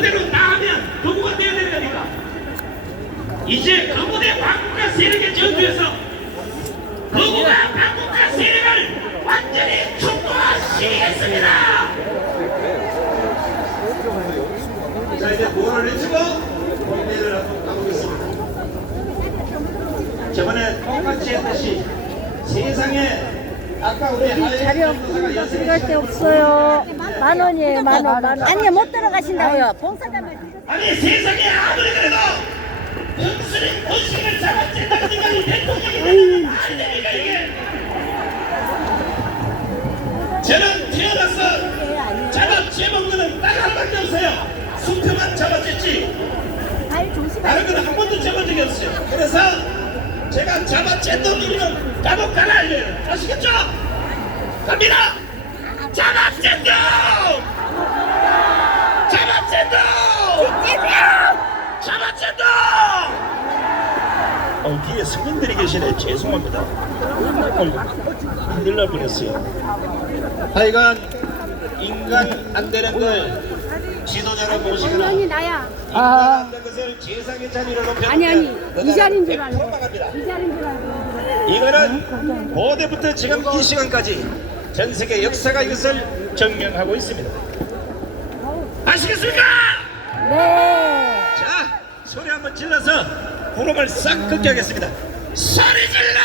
그대로 나가면 도구가 되어야 되는 거니까 이제 거부대 반국가 세력의 전투에서 거부가 반국가 세력을 완전히 축소하시겠습니다. 자 이제 구호를 외치고 본대를 하도록 가보겠습니다. 저번에 똑같이 했듯이 세상에 아까 우리 자료 들어갈 데 없어요. 10,000원이에요, 10,000원. 아니요, 못 들어가신다고요. 봉사자만. 아니 세상에 아무리 그래도 무슬림 본식을 잡아챈다는 생각이 대통령이 안 됩니까 이게. 저는 태어나서 잡아채본 거는 딱 한 번도 없어요. 수표만 잡아챘지 발 조심하세요. 다른 거는 한 번도 잡은 적이 없어요. 그래서 제가 잡아챘던 우리는 감옥 가라 알려요. 아시겠죠? 갑니다. 잡아챘다! 잡아챘다! 잡아챘다! 뒤에 승인들이 계시네. 죄송합니다. 큰일 날 뻔했어요. 하여간 인간 안 되는 걸 지도자로 모시거나 아니 나야. 인간 안 되는 것을 제상의 자리로 높여놓으면 아니 이 자리인 줄 알고. 나갑니다. 이 자리인 줄 알고. 이거는 고대부터 지금 이 시간까지 전 세계 역사가 이것을 증명하고 있습니다. 아시겠습니까? 네. 자, 소리 한번 질러서 구름을 싹 긋게 하겠습니다. 소리 질러!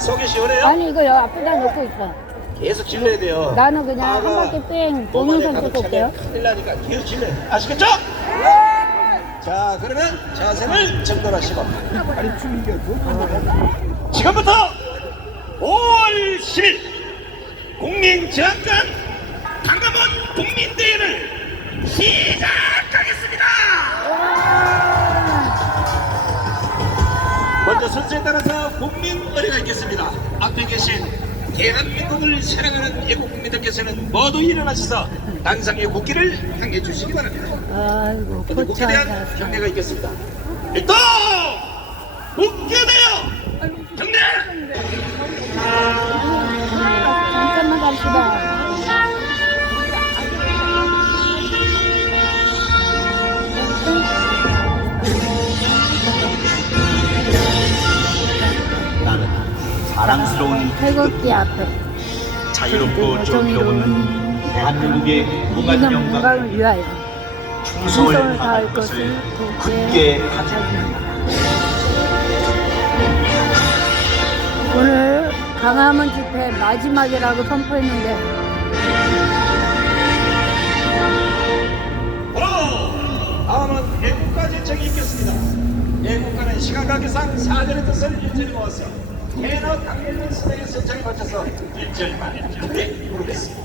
속이 시원해요? 아니, 이거 여 앞에다 놓고 있어. 계속 질러야 돼요. 나는 그냥 한 바퀴 뺑 동영상 찍고 올게요. 큰일 나니까 계속 질러요. 아시겠죠? 자, 그러면 자세를 정돈하시고 지금부터 5월 10일 국민저항권 강화문 국민대회를 시작하겠습니다. 먼저 순서에 따라서 국민의례가 있겠습니다. 앞에 계신 대한민국을 사랑하는 애국 국민들께서는 모두 일어나셔서 당상의 국기를 향해 주시기 바랍니다. 아이고, 국기에 고참 대한 잘했어. 경례가 있겠습니다. 일동 국기대요 경례. 잠깐만 갑시다. 나는 사랑스러운 태극기 앞에 자유롭고 정의로운 대한민국의 무한 이는 영광을 건강을 위하여 충성을 충성을 다할 다할 것을 것을 굳게 굳게 다짐합니다. 오늘 강화문 집회 마지막이라고 선포했는데 다음은 애국가 제청이 있겠습니다. 애국가는 시간관계상 사전의 뜻을 일절히 모아서 해너 강렬한 시대의 선창에 맞춰서 일절만 부르겠습니다.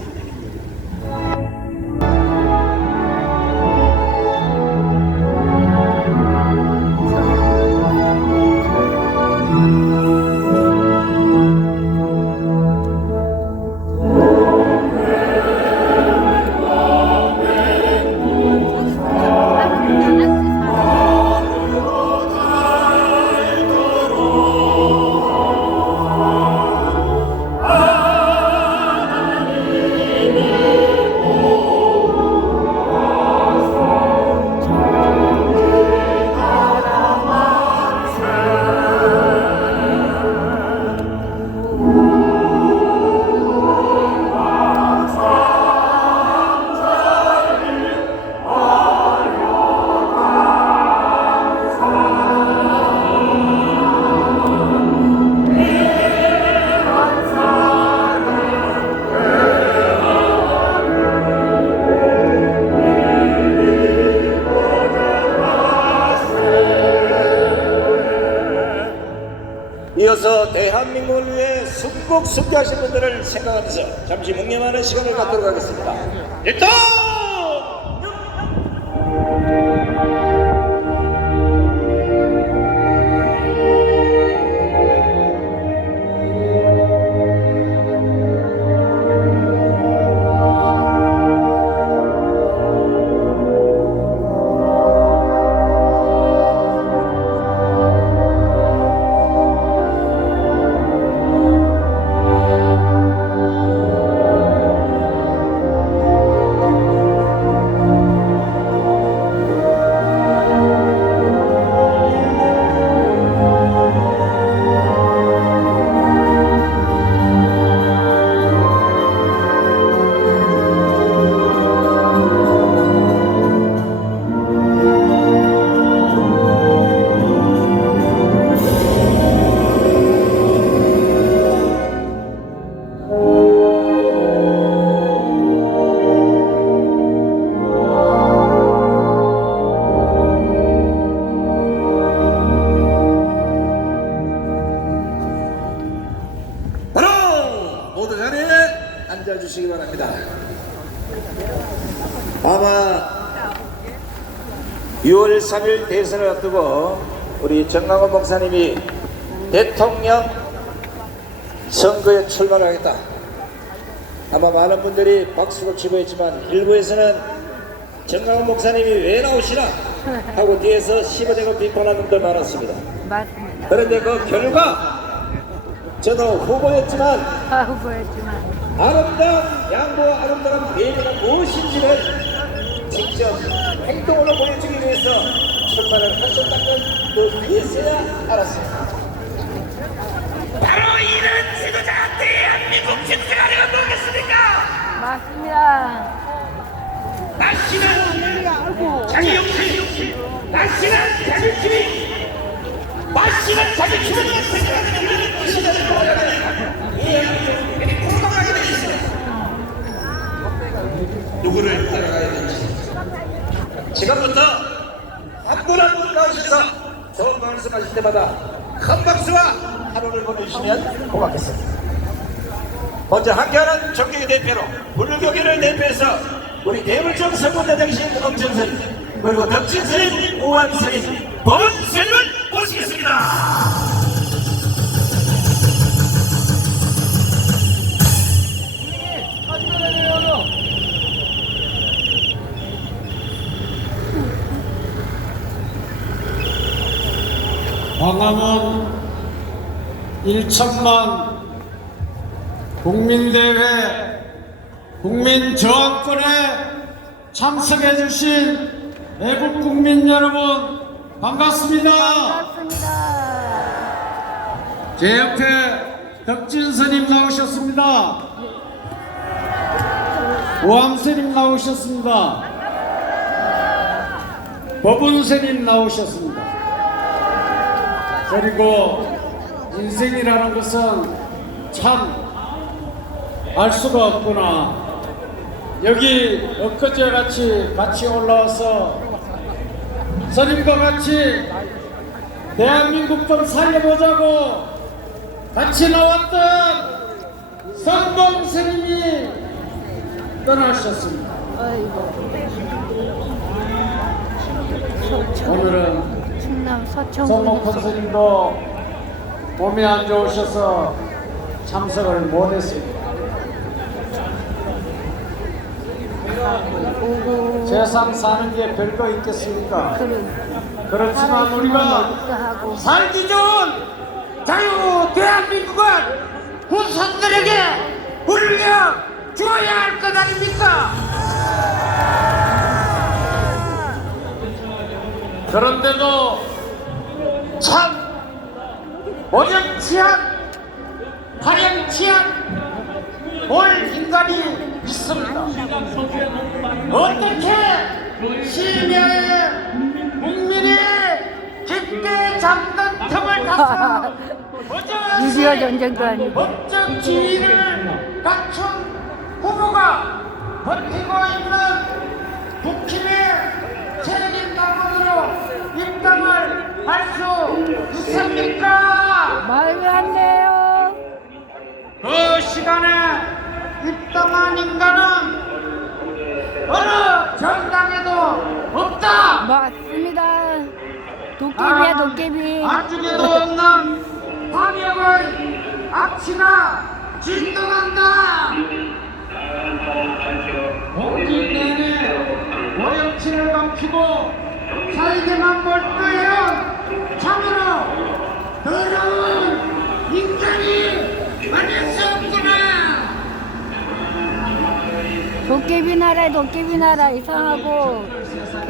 이어서 대한민국을 위해 숨곡 숨기하신 분들을 생각하면서 잠시 묵념하는 시간을 갖도록 하겠습니다. 일동! 6월 3일 대선을 앞두고 우리 정강원 목사님이 대통령 선거에 출마를 하겠다. 아마 많은 분들이 박수를 치고 있지만 일부에서는 정강원 목사님이 왜 나오시나 하고 뒤에서 씹어대고 비판하는 분들 많았습니다. 맞습니다. 그런데 그 결과 저도 후보였지만 후보였지만 아름다운 양보와 아름다운 대회가 무엇인지를 직접 행동으로 보여주기 위해서 출마를 하셨다는 그 그에서야 알았습니다. 바로 이런 지도자 대한민국 김태관이가 누구겠습니까? 맞습니다. 날씨는 자기 욕심, 날씨는 자기주의, 날씨는 자기주의를 생각하는 이런 시대를 보내는 대한민국이 공감하게 되어 있습니다. 누구를 따라가야 될지 지금부터 한 분 한 분 나오셔서 좋은 말씀하실 때마다 큰 박수와 하루를 보내주시면 고맙겠습니다. 먼저 함께하는 종교의 대표로 불교계를 대표해서 우리 대물정 선군대장신 엄정선 그리고 덕진스님 오한스님 법원스님을 모시겠습니다. 광화문 1천만 국민대회 국민저항권에 참석해 주신 애국 국민 여러분 반갑습니다. 반갑습니다. 제 옆에 덕진스님 나오셨습니다. 오함스님 나오셨습니다. 법운스님 나오셨습니다. 그리고 인생이라는 것은 참 알 수가 없구나. 여기 엊그제 같이 올라와서 스님과 같이 대한민국 좀 살려보자고 같이 나왔던 선봉 스님이 떠나셨습니다. 오늘은 충남 서천 성목헌 스님도 몸이 안 좋으셔서 참석을 못했습니다. 세상 사는 게 별거 있겠습니까? 그렇지만 우리가 살기 좋은 자유 대한민국은 후손들에게 물려 주어야 할 것 아닙니까? 그런데도 참 오렴치한 화렴치한 올 인간이 있습니다. 어떻게 심야에 국민이 깊게 잠든 틈을 타서 6.25 전쟁도 아니고 법적 지위를 갖춘 후보가 버티고 있는 국힘의 책임당원으로 입당을 할 수 있습니까? 말도 안 돼요. 그 시간에 입당한 인간은 어느 정당에도 없다. 맞습니다. 도깨비야 도깨비. 안중에도 없는 방역의 악취가 진동한다. 공기 내내 오염치를 감추고 살게만 몰두해온 참으로 더러운 인간이 아닐 수 없구나. 도깨비 나라에 도깨비 나라 이상하고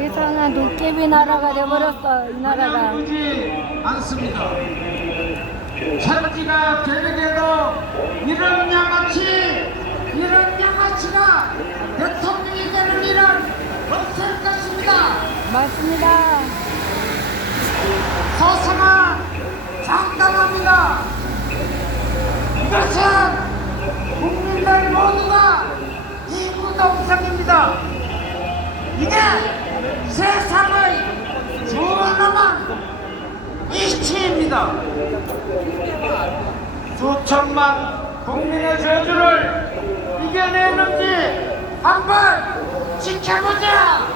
이상한 도깨비 나라가 돼버렸어 이 나라가. 보지 않습니다. 천지가 되게도 이런 양아치가 대통령이 되는 일은 없을 것입니다. 맞습니다. 소상아 장담합니다. 이것은 국민들 모두가 이구동성입니다. 이게 세상의 주어나만 이치입니다. 수천만 국민의 저주를 이겨내는지 한번 지켜보자.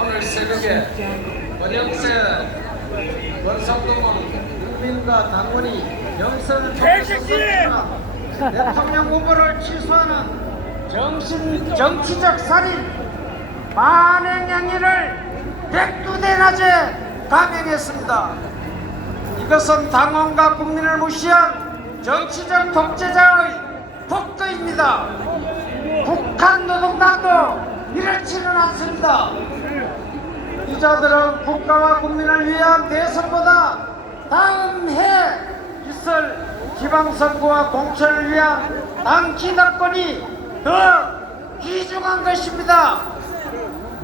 오늘 새벽에 권영세 권성동은 국민과 당원이 경선을 통해서 대통령 후보를 취소하는 정치적 살인 만행행위를 백두대낮에 감행했습니다. 이것은 당원과 국민을 무시한 정치적 독재자의 폭도입니다. 북한 노동당도 이렇지는 않습니다. 이 자들은 국가와 국민을 위한 대선보다 다음 해 있을 지방선거와 공천을 위한 당 기득권이 더 귀중한 것입니다.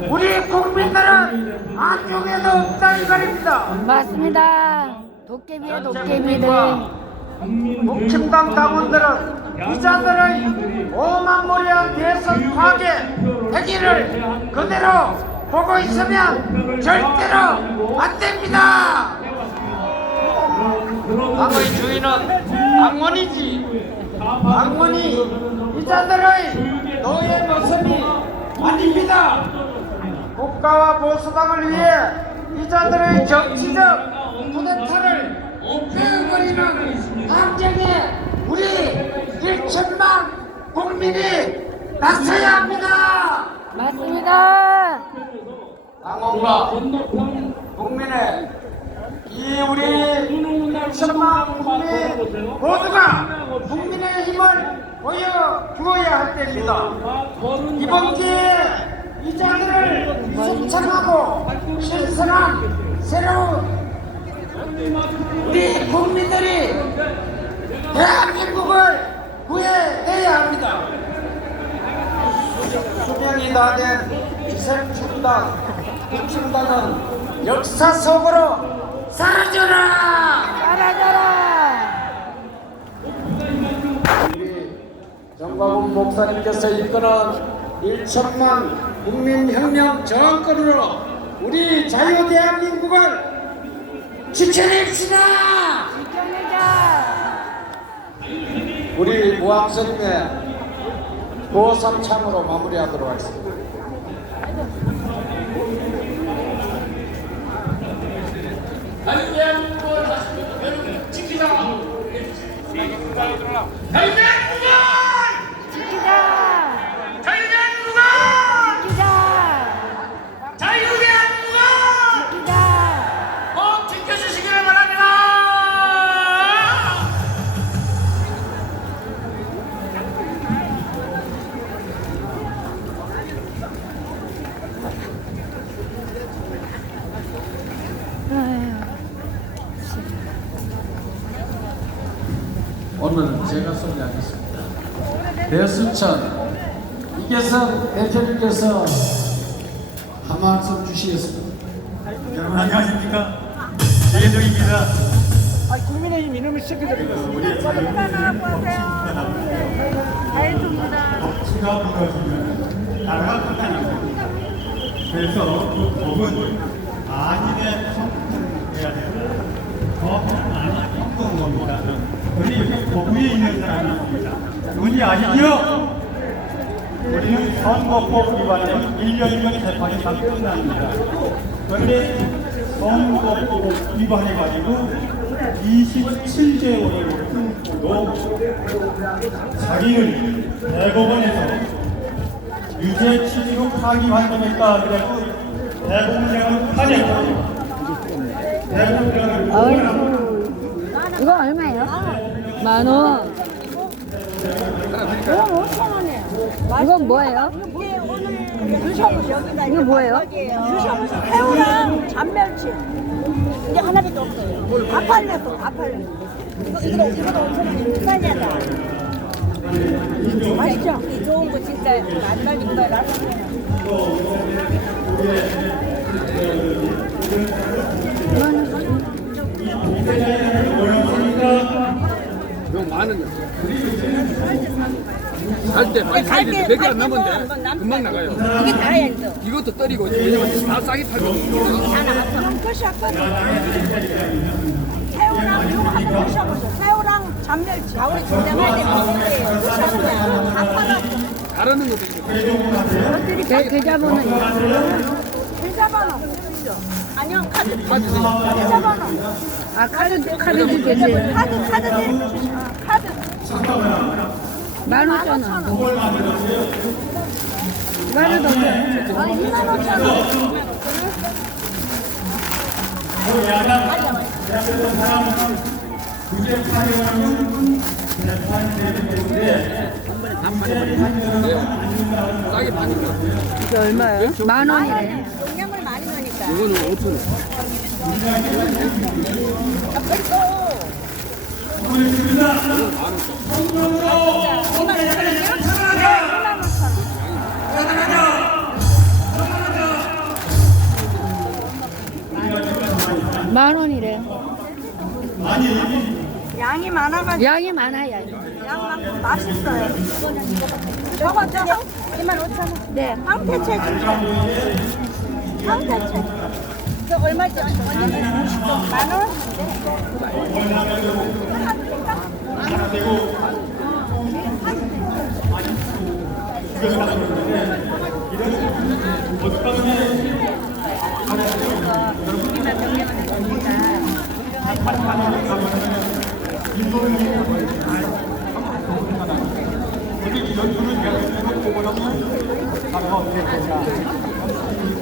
우리 국민들은 안중에도 없다 이 말입니다. 맞습니다. 도깨비야 도깨비들. 국힘당 당원들은 이 자들의 오만무리한 대선 파괴 행위를 그대로 보고 있으면 절대로 안 됩니다. 당의 주인은 당원이지 당원이 이 자들의 노예 모습이 아닙니다. 국가와 보수당을 위해 이 자들의 정치적 쿠데타를 빼어버리는 항쟁에 우리 1천만 국민이 나서야 합니다. 맞습니다. 당원과 국민의 이 우리 1천만 국민 모두가 국민의 힘을 보여주어야 할 때입니다. 이번 기회에 이 자들을 숙청하고 신선한 새로운 우리 국민들이 대한민국을 구해내야 합니다. 수명이 다 된 기생충당, 국힘당은 역사 속으로 사라져라! 사라져라. 우리 정광훈 목사님께서 이끄는 1천만 국민혁명 정권으로 우리 자유 대한민국을 지켜냅시다! 지켜내자. 우리 무학선님의 고삼창으로 마무리하도록 하겠습니다. 지키자. 자유대한민국을! 지키자. 자유대한민국을! 지키자. 꼭 지켜주시기를 바랍니다. 오늘 제가 소개하겠습니다. 대수천 이계선 대표님께서 한 말씀 주시겠습니다. 여러분 안녕하십니까? 이계정입니다. 국민의힘 이놈을 시켜드리고 우리 법치가 무너지면 나라가 판단합니다. 그래서 그 법은 만인의 성품을 해야 됩니다. 법은 성품인 겁니다. 우리 여기 법위에 있는 사람입니다. 그분이 아니죠? 우리는 선거법 위반에 1년이면 재판이 다 끝납니다. 그런데 선거법 위반해가지고 27개월을 끊고도 자기는 대법원에서 유죄 취지로 파기환송했다 그래서 대법원장을 파냈거든요. 대법원장을 어이구. 이거 얼마예요? 10,000원. 그럼 5,000원에. 이건 뭐예요? 이게 오늘 드셔보세요. 여기다 이거 뭐예요? 드셔보세요. 새우랑 잔멸치. 이제 하나밖에 없어요. 다 팔렸어. 다 팔렸어. 이거도 5,000원이 비싸지 않아? 맛있죠? 좋은 거 진짜 마지막에 그거 라면. 살때 많이 사야 되는데 몇 개 안 남은데 금방 나가요. 이게 다야 이거. 이것도 떨이고 왜냐면 다 싸게 팔고. 그럼 끝이었거든. 새우랑 이거 하나 드셔보세요. 새우랑 잔멸치. 우리 진짜 많이 되면 끝이에요. 다 팔았어. 잘하는 것도 있고. 계좌번호 계좌번호. 아니요, 카드. 카드 주세요. 계좌번호. 아 카드 주겠지. 카드. 15,000원. 15,000원. 25,000원. 싸게 파니까. 이게 얼마예요? 10,000원이래. 용량을 많이 넣으니까. 이거는 5,000원. 만원이래. 양이 많아가지고 양이 많아요. 양 많고 맛있어요. 저거 25,000원. 네, 황태채 주세요. 황태채. 저 얼마죠? 10,000원?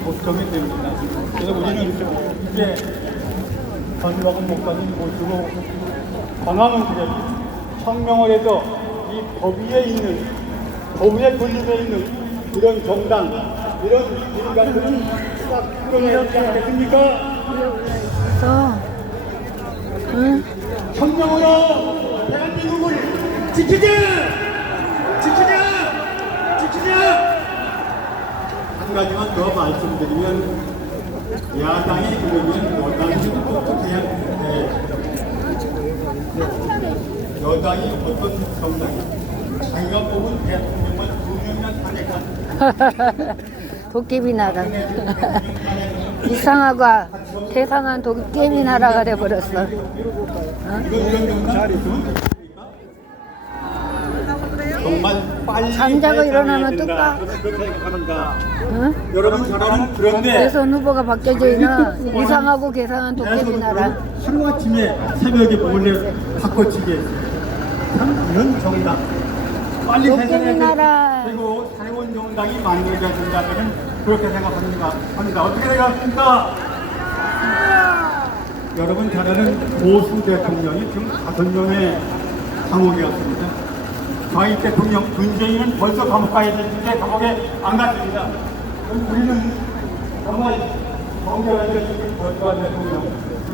걱정이 됩니다. 그래서 우리는 이제 전박은 목사님 모시고 광화문 지역이 청명을 해서 이 법 위에 군림에 있는 이런 정당, 이런 인간들을 싹 끌어내지 않겠습니까? 응? 청명으로 대한민국을 지키자! 한 가지만 더 말씀드리면 야당이 그러면 여당이 어떻게 해야 여당이 어떤 정당이 자기가 뽑은 대통령만 2명이나 타니까 도깨비 나라. 이상하고 세상은 도깨비 나라가 돼버렸어. 정말 빨리 잠자고 일어나면 된다. 뚝딱. 그렇게 생각하는가? 응? 여러분 저는 그런데 대선 후보가 바뀌어져 있는 이상하고 계상한 도깨비 나라. 하루아침에 새벽에 몰래 바꿔치기 했어요. 참 이런 정당 빨리 도깨비 세상에 나라. 그리고 새로운 정당이 만들어져야 된다면 그렇게 생각합니다. 어떻게 생각하십니까? 여러분 자네는 보수 대통령이 지금 5명의 감옥이었습니다. 좌익 대통령 문재인은 벌써 감옥 가야 되는데 감옥에 안 갔습니다. 우리는 정말 정결하게 지금 전두환 대통령,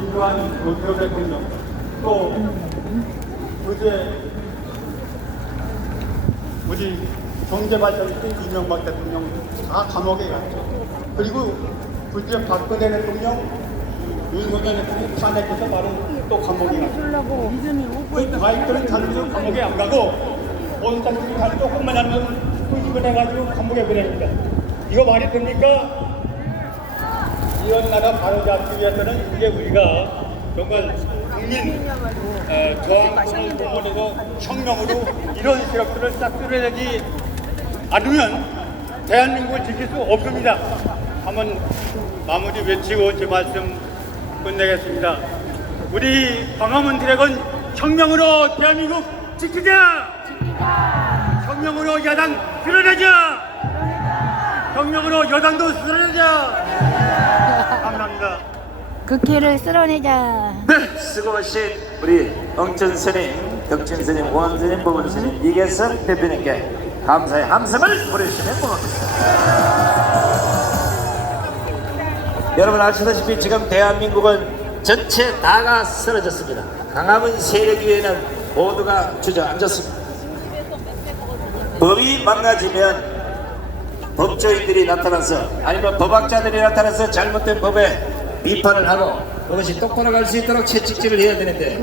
이주환 노태우 대통령, 또 어제 우리 경제발전팀 이명박 대통령 다 감옥에 갔죠. 그리고 그때 박근혜 대통령, 윤석열 대통령 탄핵해서 바로 또 감옥에 갔죠. 그 좌익들은 다른 감옥에 안 가고 원장들이 한 조금만 하면 후집을 해가지고 감옥에 보냅니다. 이거 말이 됩니까? 이런 나라 바로잡기 위해서는 이제 우리가 정말 국민 저항성을 동원해서 혁명으로 이런 세력들을 싹 쓸어내지 않으면 대한민국을 지킬 수 없습니다. 한번 마무리 외치고 제 말씀 끝내겠습니다. 우리 광화문 드래곤 혁명으로 대한민국 지키자! 혁명으로 야당 쓸어내자! 혁명으로 여당도 쓸어내자! 감사합니다. 국회를 쓸어내자. 네, 수고하신 우리 엉천 스님, 덕진 스님, 오한 스님, 보건 스님, 이계성 대표님께 감사의 함성을 보내주시면 고맙겠습니다. 여러분 아시다시피 지금 대한민국은 전체 다가 쓰러졌습니다. 강함은 세력위에는 모두가 주저앉았습니다. 법이 망가지면 법조인들이 나타나서 아니면 법학자들이 나타나서 잘못된 법에 비판을 하고 그것이 똑바로 갈 수 있도록 채찍질을 해야 되는데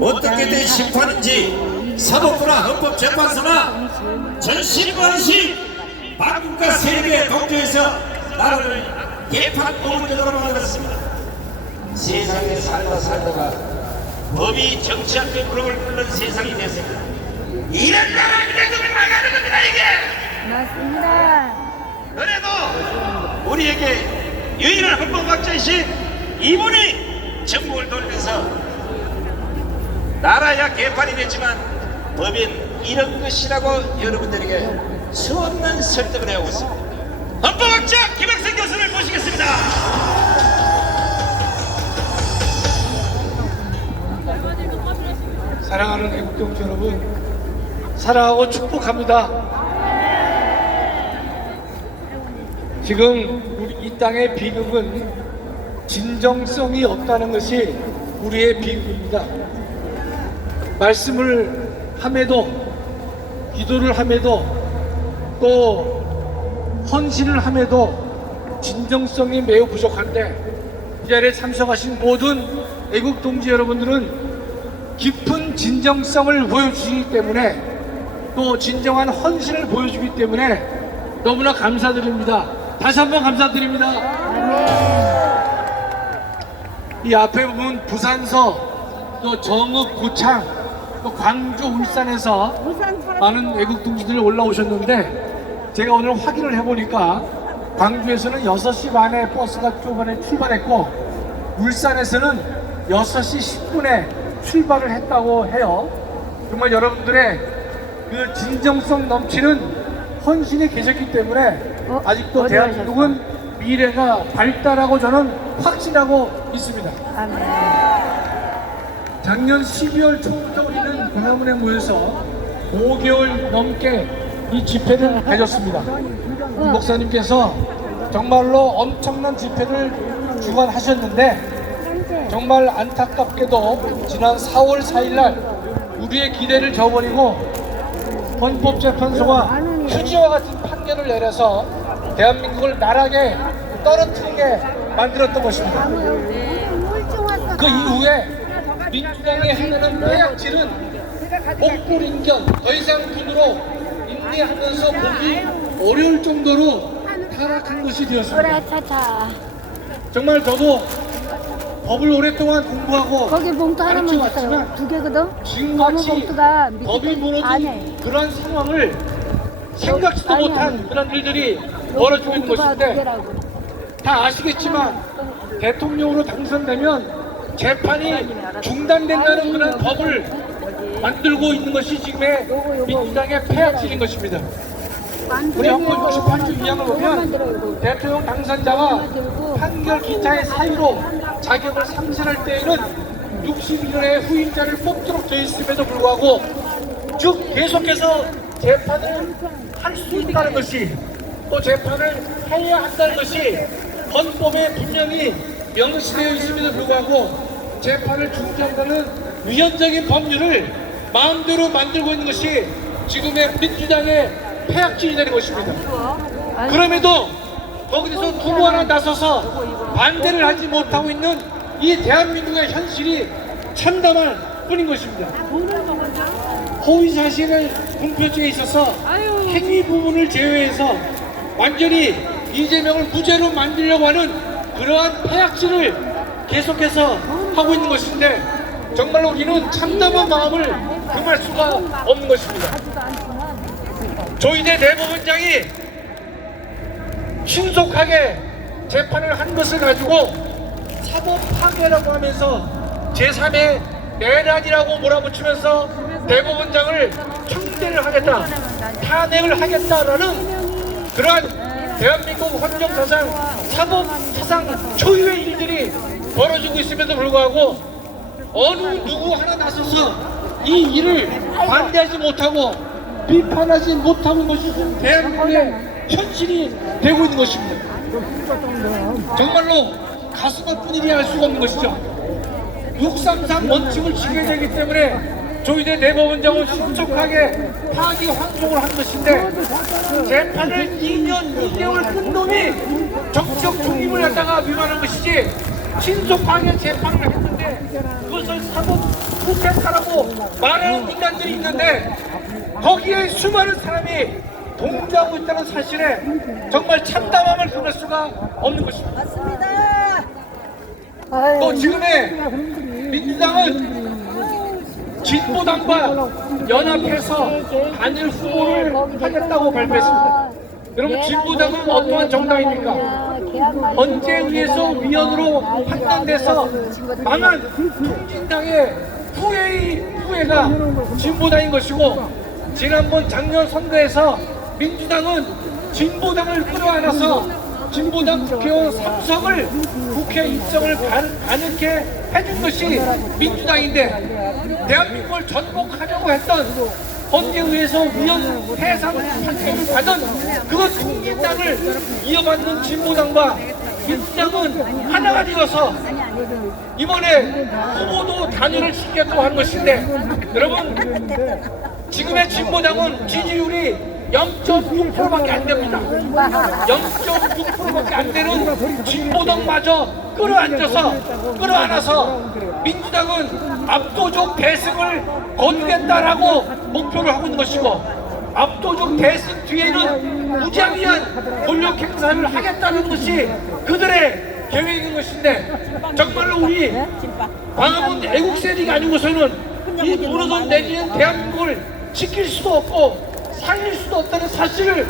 어떻게 된 심판인지 사법부나 헌법재판소나 전신관심 반국가 세력에 독조해서 나라를 개판 공문으로 만들었습니다. 세상에 살다가 법이 정치학적 무릎을 꿇는 세상이 됐습니다. 이런 나라를 누굴 막아야 겁니다 이게! 고맙습니다. 그래도 우리에게 유일한 헌법학자이신 이분이 전국을 돌면서 나라야 개판이 됐지만 법인 이런 것이라고 여러분들에게 수없는 설득을 해오고 있습니다. 헌법학자 김학생 교수를 모시겠습니다. 사랑하는 애국동지 여러분, 사랑하고 축복합니다. 지금 우리 이 땅의 비극은 진정성이 없다는 것이 우리의 비극입니다. 말씀을 함에도, 기도를 함에도, 또 헌신을 함에도 진정성이 매우 부족한데, 이 자리에 참석하신 모든 애국동지 여러분들은 깊은 진정성을 보여주시기 때문에, 또 진정한 헌신을 보여주기 때문에 너무나 감사드립니다. 다시 한번 감사드립니다. 이 앞에 보면 부산서, 또 정읍, 고창, 또 광주, 울산에서 많은 애국동지들이 올라오셨는데, 제가 오늘 확인을 해보니까 광주에서는 6시 반에 버스가 초반에 출발했고, 울산에서는 6시 10분에 출발을 했다고 해요. 정말 여러분들의 그 진정성 넘치는 헌신이 계셨기 때문에 아직도 어디 대한민국은 미래가 밝다라고 저는 확신하고 있습니다. 작년 12월 초부터 우리는 광화문에 모여서 5개월 넘게 이 집회를 가졌습니다. 목사님께서 정말로 엄청난 집회를 주관하셨는데, 정말 안타깝게도 지난 4월 4일날 우리의 기대를 저버리고 헌법재판소가 휴지와 같은 판결을 내려서 대한민국을 나락에 떨어뜨리게 만들었던 것입니다. 그 이후에 민주당이 하는 빼약질은 복불인견, 더 이상 분으로 인내하면서 보기 어려울 정도로 타락한 것이 되었습니다. 오라차차. 정말 저도 법을 오랫동안 공부하고 거기 봉투 하나만 있어요. 가르쳐왔지만 2개거든. 검은 지금같이 봉투가 밑에 법이 무너진 안에. 그런 상황을 생각지도 아니, 못한 아니. 그런 일들이 벌어지고 있는 봉투가 것인데, 2개라고. 다 아시겠지만 대통령으로 당선되면 재판이 중단된다는 그런 법을 만들고 있는 것이 지금의 민주당의 폐악질인 것입니다. 우리 헌법 68조 2항을 보면 대통령 당선자가 판결 기타의 사유로 자격을 상실할 때에는 61년의 후임자를 뽑도록 되어 있음에도 불구하고, 즉 계속해서 재판을 할 수 있다는 것이, 또 재판을 해야 한다는 것이 헌법에 분명히 명시되어 있음에도 불구하고 재판을 중지한다는 위헌적인 법률을 마음대로 만들고 있는 것이 지금의 민주당의 폐악질이 되는 것입니다. 그럼에도 거기서 누구 하나 나서서 반대를 하지 못하고 있는 이 대한민국의 현실이 참담할 뿐인 것입니다. 허위사실을 공표죄에 있어서 행위 부분을 제외해서 완전히 이재명을 무죄로 만들려고 하는 그러한 폐악질을 계속해서 하고 있는 것인데, 정말로 우리는 참담한 마음을 금할 수가 없는 것입니다. 조희대 대법원장이 신속하게 재판을 한 것을 가지고 사법 파괴라고 하면서 제3의 내란이라고 몰아붙이면서 대법원장을 청대를 하겠다, 탄핵을 하겠다라는 그러한 대한민국 헌정사상, 사법사상 초유의 일들이 벌어지고 있음에도 불구하고 어느 누구 하나 나서서 이 일을 반대하지 못하고 비판하지 못하는 것이 대한민국의 현실이 되고 있는 것입니다. 정말로 가슴 아픈 일이 알 수가 없는 것이죠. 633 원칙을 지켜야 되기 때문에 조희대 대법원장은 신속하게 파기 환송을 한 것인데, 재판을 2년 2개월 끈 놈이 정치적 중립을 갖다가 위반한 것이지, 신속하게 재판을 했는데 그것을 사법 부패하라고 말하는 인간들이 있는데, 거기에 수많은 사람이 동조하고 있다는 사실에 정말 참담함을 금할 수가 없는 것입니다. 또 지금의 민주당은 진보당과 연합해서 단일 후보를 하겠다고 발표했습니다. 여러분, 진보당은 어떠한 정당입니까? 헌재에 의해서 위헌으로 판단돼서 망한 통진당의 후예가 진보당인 것이고, 지난번 작년 선거에서 민주당은 진보당을 끌어안아서 진보당 국회의원 3석을 국회 입성을 가능케 해준 것이 민주당인데, 대한민국을 전복하려고 했던 헌재에 의해서 위헌 해상 판결을 받은 그 통진당을 이어받는 진보당과 민주당은 하나가 되어서 이번에 후보도 단일을 시켰다고 하는 것인데, 여러분, 지금의 진보당은 지지율이 0.6%밖에 안 됩니다. 0.6%밖에 안 되는 진보당마저 끌어안아서 민주당은 압도적 대승을 거두겠다라고 목표를 하고 있는 것이고, 압도적 대승 뒤에는 무자비한 권력 행사를 하겠다는 것이 그들의 계획인 것인데, 정말로 우리 광화문 애국 세력이 아니고서는 이 도로선 내지는 대한민국을 지킬 수도 없고 살릴 수도 없다는 사실을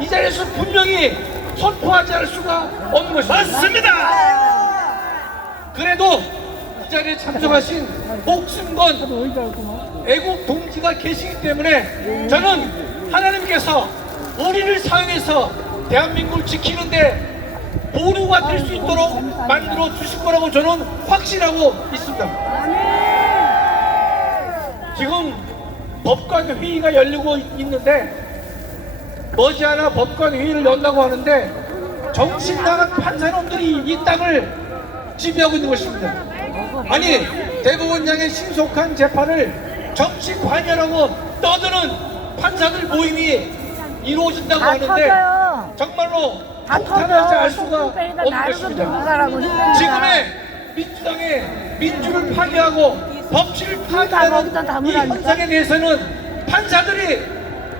이 자리에서 분명히 선포하지 않을 수가 없는 것입니다. 맞습니다. 그래도 이 자리에 참석하신 목숨건 애국 동지가 계시기 때문에 저는 하나님께서 우리를 사용해서 대한민국을 지키는데 보루가 될 수 있도록 만들어 주실 거라고 저는 확신하고 있습니다. 지금 법관 회의가 열리고 있는데, 머지않아 법관 회의를 연다고 하는데 정신 나간 판사놈들이 이 땅을 지배하고 있는 것입니다. 아니, 대법원장의 신속한 재판을 정치 관여라고 떠드는 판사들 모임이 이루어진다고 하는데 정말로 폭탄하지 알 수가 없는 것입니다. 지금의 민주당의 민주를 파괴하고 법치를 파괴하는 이 현상에 대해서는 판사들이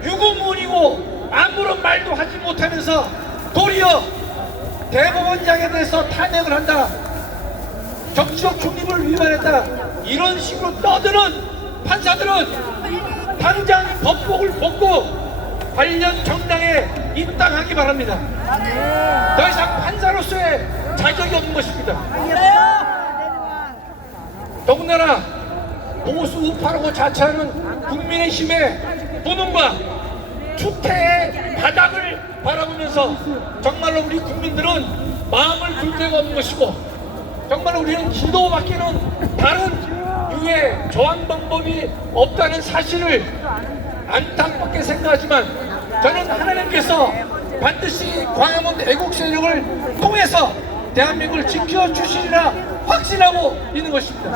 유구무원이고 아무런 말도 하지 못하면서 도리어 대법원장에 대해서 탄핵을 한다, 정치적 중립을 위반했다, 이런 식으로 떠드는 판사들은 당장 법복을 벗고 관련 정당에 입당하기 바랍니다. 더 이상 판사로서의 자격이 없는 것입니다. 더군다나 보수 우파라고 자처하는 국민의힘의 무능과 추태의 바닥을 바라보면서 정말로 우리 국민들은 마음을 둘 데가 없는 것이고, 정말로 우리는 기도밖에는 다른 유의 저항 방법이 없다는 사실을 안타깝게 생각하지만, 저는 하나님께서 반드시 광화문 애국 세력을 통해서 대한민국을 지켜주시리라 확신하고 있는 것입니다.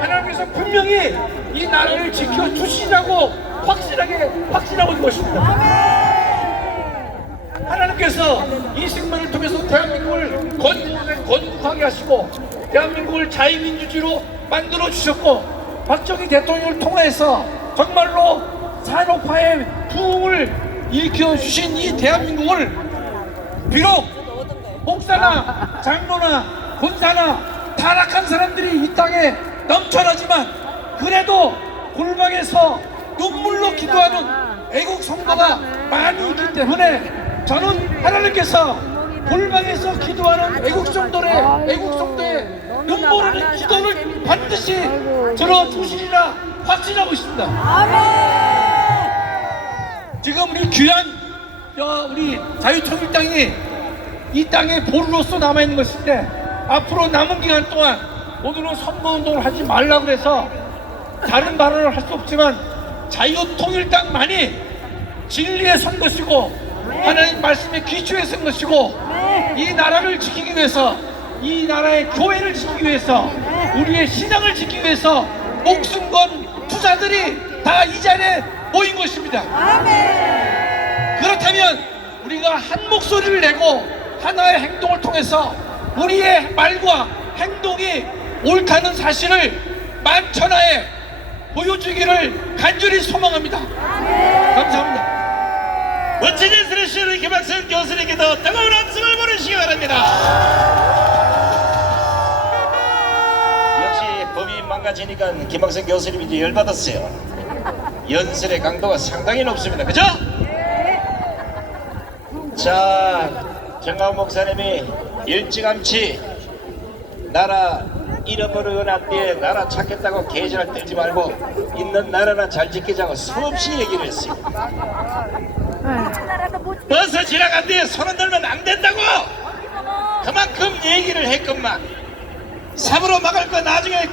하나님께서 분명히 이 나라를 지켜주시라고 확신하고 있는 것입니다. 하나님께서 이 생명을 통해서 대한민국을 건국하게 하시고 대한민국을 자유민주주의로 만들어 주셨고, 박정희 대통령을 통해서 정말로 산업화의 부흥을 일으켜 주신 이 대한민국을 비록 목사나 장로나 권사나 타락한 사람들이 이 땅에 넘쳐나지만, 그래도 골방에서 눈물로 기도하는 애국 성도가 많이 있기 때문에 저는 하나님께서 골방에서 기도하는 애국 성도의 눈물 흘린 기도를 반드시 들어주시리라 확신하고 있습니다. 지금 우리 귀한 우리 자유통일당이 이 땅에 보루로서 남아있는 것인데, 앞으로 남은 기간 동안 오늘은 선거운동을 하지 말라고 해서 다른 발언을 할 수 없지만, 자유통일당만이 진리에 선 것이고 하나님 말씀에 기초에 선 것이고, 이 나라를 지키기 위해서, 이 나라의 교회를 지키기 위해서, 우리의 신앙을 지키기 위해서 목숨 건 투자들이 다 이 자리에 모인 것입니다. 그렇다면 우리가 한 목소리를 내고 하나의 행동을 통해서 우리의 말과 행동이 옳다는 사실을 만천하에 보여주기를 간절히 소망합니다. 감사합니다. 멋진 예술의 시인의 김학선 교수님께도 뜨거운 함성을 보내시기 바랍니다. 역시 법이 망가지니까 김학성 교수님이 이제 열받았어요. 연설의 강도가 상당히 높습니다. 그죠? 자, 정광훈 목사님이 일찌감치 나라 잃어버리고 난 뒤에 나라 찾겠다고 계절을 떨지 말고 있는 나라나 잘 지키자고 수없이 얘기를 했어요. 버스 지나간 뒤에 손을 들면 안 된다고 그만큼 얘기를 했건만, 삽으로 막을 거 나중에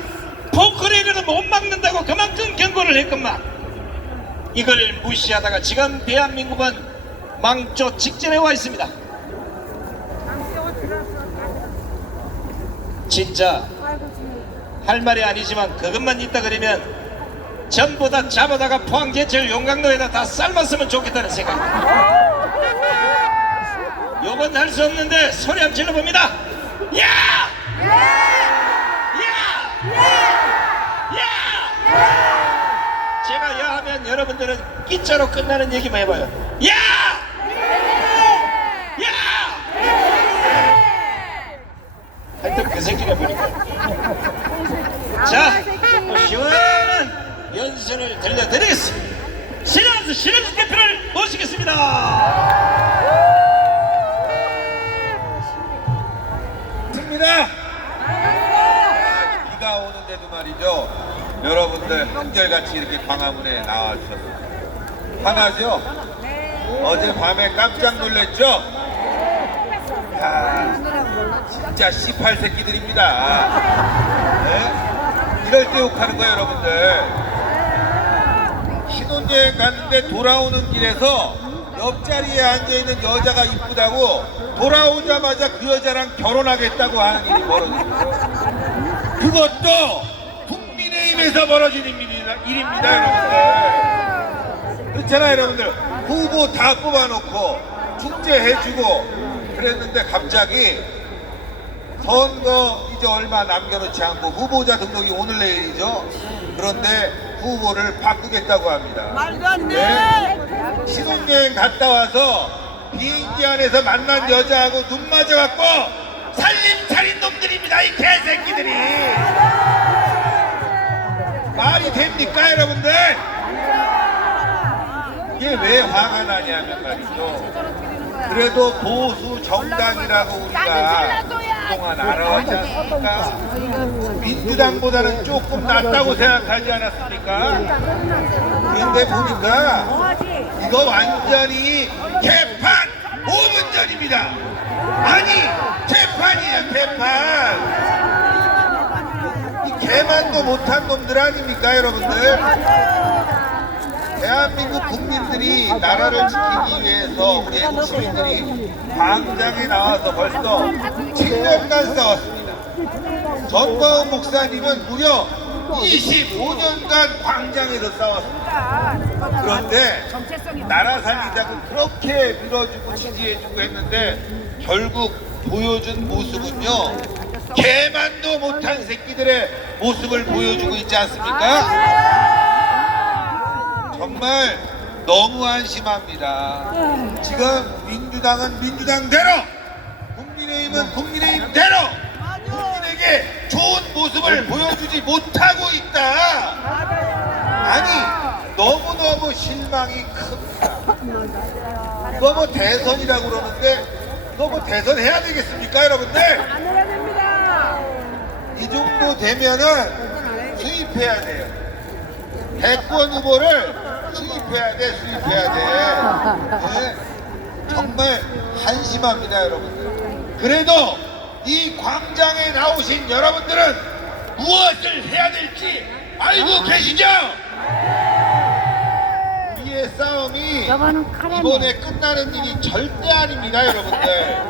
포크레인으로 못 막는다고 그만큼 경고를 했건만, 이걸 무시하다가 지금 대한민국은 망조 직전에 와 있습니다. 진짜 할 말이 아니지만 그것만 있다 그러면 전부 다 잡아다가 포항제철 용광로에다 다 삶았으면 좋겠다는 생각입니다. 요건 할 수 없는데 소리 한번 질러봅니다. 야! 제가 야 하면 여러분들은 끼자로 끝나는 얘기만 해봐요. 야! 하여튼 그 새끼가 보니까. 자, 시원한 연설을 들려드리겠습니다. 신한수 신한수 대표를 모시겠습니다. 입니다. 비가 오는데도 말이죠. 여러분들 한결같이 이렇게 광화문에 나와주셨습니다. 화나죠? 어젯밤에 깜짝 놀랐죠? 야, 진짜 18새끼들입니다. 네? 이럴 때 욕하는 거예요, 여러분들. 신혼여행 갔는데 돌아오는 길에서 옆자리에 앉아있는 여자가 이쁘다고 돌아오자마자 그 여자랑 결혼하겠다고 하는 일이 벌어졌어요. 그것도 국민의힘에서 벌어진 일입니다, 여러분들. 그렇잖아요, 여러분들. 후보 다 뽑아놓고 축제해주고 그랬는데 갑자기 선거 이제 얼마 남겨놓지 않고 후보자 등록이 오늘 내일이죠. 그런데 후보를 바꾸겠다고 합니다. 말도 안 돼. 네? 신혼여행 갔다 와서 비행기 안에서 만난 여자하고 눈 맞아갖고 살림 차린 놈들입니다, 이 개새끼들이. 말이 됩니까, 여러분들? 이게 왜 화가 나냐면 말이죠. 그래도 보수 정당이라고 우리가 그동안 알아왔지 않습니까? 민주당보다는 조금 낫다고 생각하지 않았습니까? 그런데 보니까 이거 완전히 개판 5분 전입니다. 아니, 개판이에요, 개판. 이 개만도 못한 놈들 아닙니까, 여러분들? 대한민국 국민들이 나라를 지키기 위해서 우리 애국 시민들이 광장에 나와서 벌써 7년간 싸웠습니다. 전광훈 목사님은 무려 25년간 광장에서 싸웠습니다. 그런데 나라 살리자고 그렇게 밀어주고 지지해주고 했는데 결국 보여준 모습은요, 개만도 못한 새끼들의 모습을 보여주고 있지 않습니까? 정말 너무 안심합니다. 지금 민주당은 민주당대로, 국민의힘은 국민의힘대로 국민에게 좋은 모습을 보여주지 못하고 있다. 아니, 너무너무 실망이 큽니다. 이거 뭐 대선이라고 그러는데 이거 뭐 대선 해야 되겠습니까, 여러분들? 안 해야 됩니다. 이 정도 되면은 수입해야 돼요. 대권 후보를 수입해야 돼. 네. 정말 한심합니다, 여러분들. 그래도 이 광장에 나오신 여러분들은 무엇을 해야 될지 알고 계시죠? 우리의 싸움이 이번에 끝나는 일이 절대 아닙니다, 여러분들.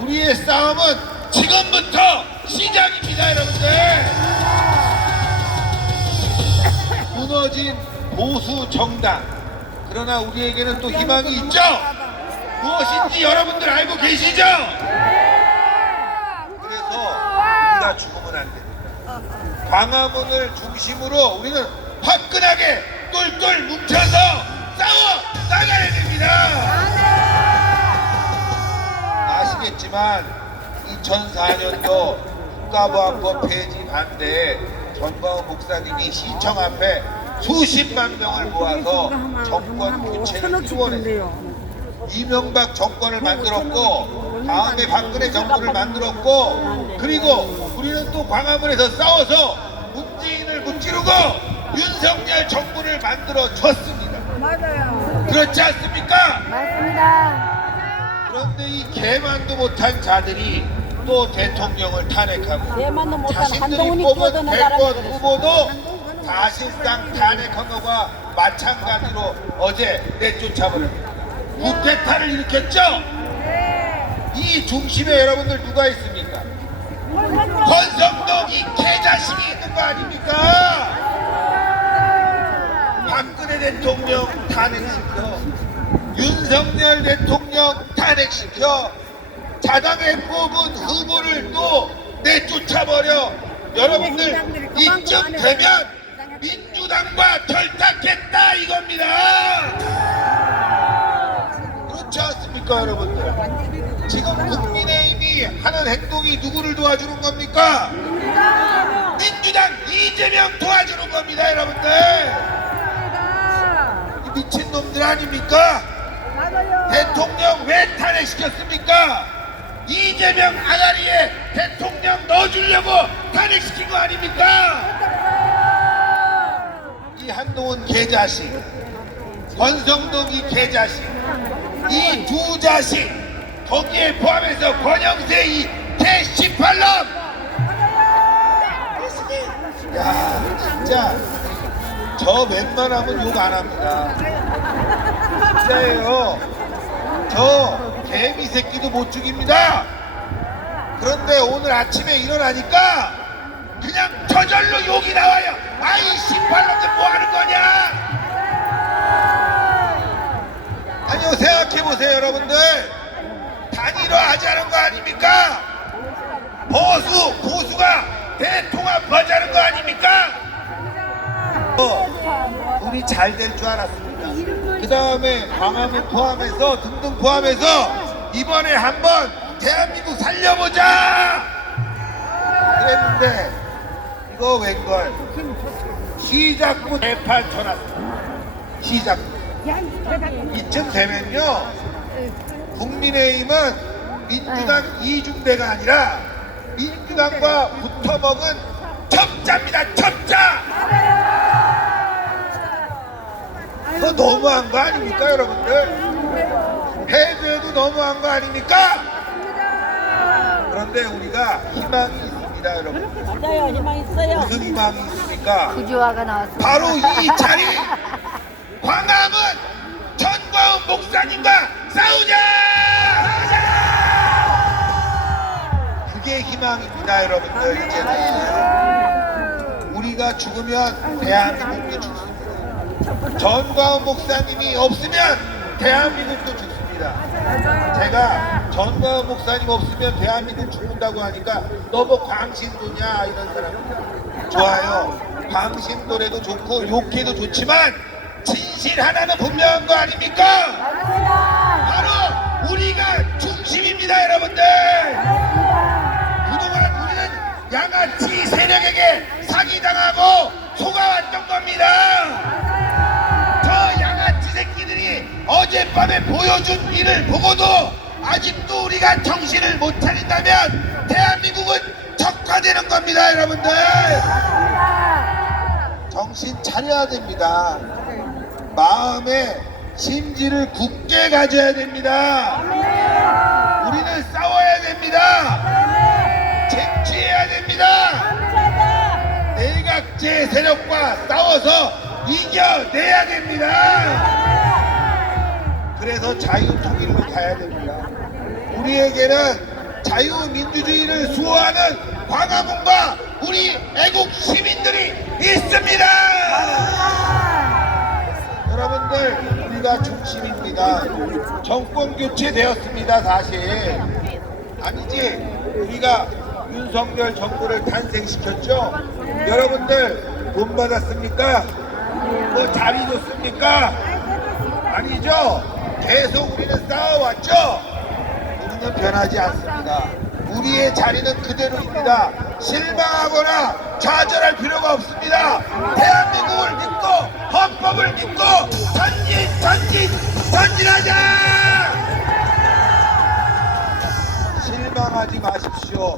우리의 싸움은 지금부터 시작입니다, 여러분들. 무너진 보수 정당, 그러나 우리에게는 또 희망이 있죠? 무엇인지 여러분들 알고 계시죠? 그래서 우리가 죽으면 안 됩니다. 광화문을 중심으로 우리는 화끈하게 똘똘 뭉쳐서 싸워 나가야 됩니다. 아시겠지만 2004년도 국가보안법 폐지 반대 전광훈 목사님이 시청 앞에 수십만 명을 모아서 정권 교체를 이루어냈어요. 이명박 정권을 만들었고 다음에 박근혜 정권을 만들었고 그리고 우리는 또 광화문에서 싸워서 문재인을 무찌르고 윤석열 정부를 만들어 줬습니다. 맞아요. 그렇지 않습니까? 맞습니다. 그런데 이 개만도 못한 자들이 또 대통령을 탄핵하고 대만도 못한 자신들이 한동훈이 뽑은 끼어드는 대권 나라는 후보도 사실상 탄핵한 것과 마찬가지로 어제 내쫓아버렸습니다. 쿠데타를 일으켰죠? 이 중심에 여러분들 누가 있습니까? 권성동 이 개자식이 있는 거 아닙니까? 박근혜 대통령 탄핵시켜, 윤석열 대통령 탄핵시켜, 자당에 뽑은 후보를 또 내쫓아버려. 여러분들 이쯤 되면 민주당과 결탁했다 이겁니다. 그렇지 않습니까 여러분들? 지금 국민의힘이 하는 행동이 누구를 도와주는 겁니까? 민주당 이재명 도와주는 겁니다 여러분들. 이 미친놈들 아닙니까? 대통령 왜 탄핵시켰습니까? 이재명 아다리에 대통령 넣어주려고 탄핵시킨 거 아닙니까? 이 한동훈 개자식, 권성동 이 개자식, 이 두 자식, 거기에 포함해서 권영세 이 개18놈! 야 진짜 저 웬만하면 욕 안 합니다. 진짜예요. 저 개미 새끼도 못 죽입니다. 그런데 오늘 아침에 일어나니까 그냥 저절로 욕이 나와요. 아이 18놈들 뭐 하는 거냐? 아니요, 생각해보세요 여러분들. 단일화하자는 거 아닙니까? 보수가 대통합하자는 거 아닙니까? 우리 잘 될 줄 알았습니다. 그 다음에 광화문 포함해서 등등 포함해서 이번에 한번 대한민국 살려보자 그랬는데 이거 웬걸 시작부 대판 쳐놨습니다. 시작부 이쯤 되면요 국민의힘은 민주당 이중대가 아니라 민주당과 붙어먹은 첩자입니다. 첩자. 그거 너무한 거 아닙니까 여러분들? 해외도 너무한 거 아닙니까? 그런데 우리가 희망이 있습니다 여러분. 맞아요. 희망 있어요. 무슨 희망이 있습니까? 구조화가 나왔습니다. 바로 이 자리 광화문 전광훈 목사님과 싸우자! 그게 희망입니다 여러분들. 이제는 우리가 죽으면 대한민국도 죽습니다. 전광훈 목사님이 없으면 대한민국도 죽습니다. 제가 전광훈 목사님 없으면 대한민국 죽는다고 하니까 너 뭐 광신도냐 이런 사람입니다. 좋아요. 광신도래도 좋고 욕해도 좋지만 진실 하나는 분명한 거 아닙니까? 바로 우리가 중심입니다 여러분들. 그동안 우리는 양아치 세력에게 사기당하고 속아왔던 겁니다. 저 양아치 새끼들이 어젯밤에 보여준 일을 보고도 아직도 우리가 정신을 못 차린다면 대한민국은 적화되는 겁니다 여러분들. 정신 차려야 됩니다. 마음의 심지를 굳게 가져야 됩니다. 우리는 싸워야 됩니다. 쟁취해야 됩니다. 내각제 세력과 싸워서 이겨내야 됩니다. 그래서 자유통일로 가야 됩니다. 우리에게는 자유민주주의를 수호하는 광화문과 우리 애국 시민들이 있습니다. 여러분들 우리가 중심입니다. 정권 교체되었습니다. 사실 아니지. 우리가 윤석열 정부를 탄생시켰죠. 여러분들 돈 받았습니까? 뭐 자리 줬습니까? 아니죠. 계속 우리는 싸워왔죠. 우리는 변하지 않습니다. 우리의 자리는 그대로입니다. 실망하거나 좌절할 필요가 없습니다. 대한민국을 믿고 헌법을 믿고 전진하자! 실망하지 마십시오.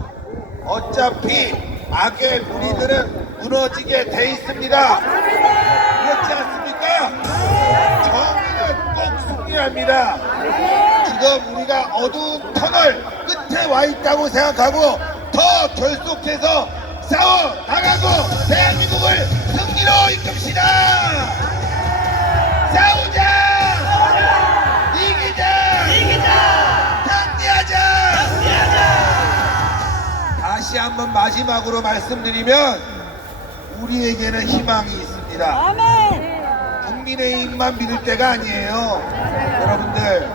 어차피 악의 무리들은 무너지게 돼 있습니다. 그렇지 않습니까? 정의는 꼭 승리합니다. 지금 우리가 어두운 터널 끝에 와 있다고 생각하고 더 결속해서 싸워 나가고 대한민국을 승리로 이끕시다. 싸우자. 이기자. 승리하자. 다시 한번 마지막으로 말씀드리면 우리에게는 희망이 있습니다. 국민의힘만 믿을 때가 아니에요. 여러분들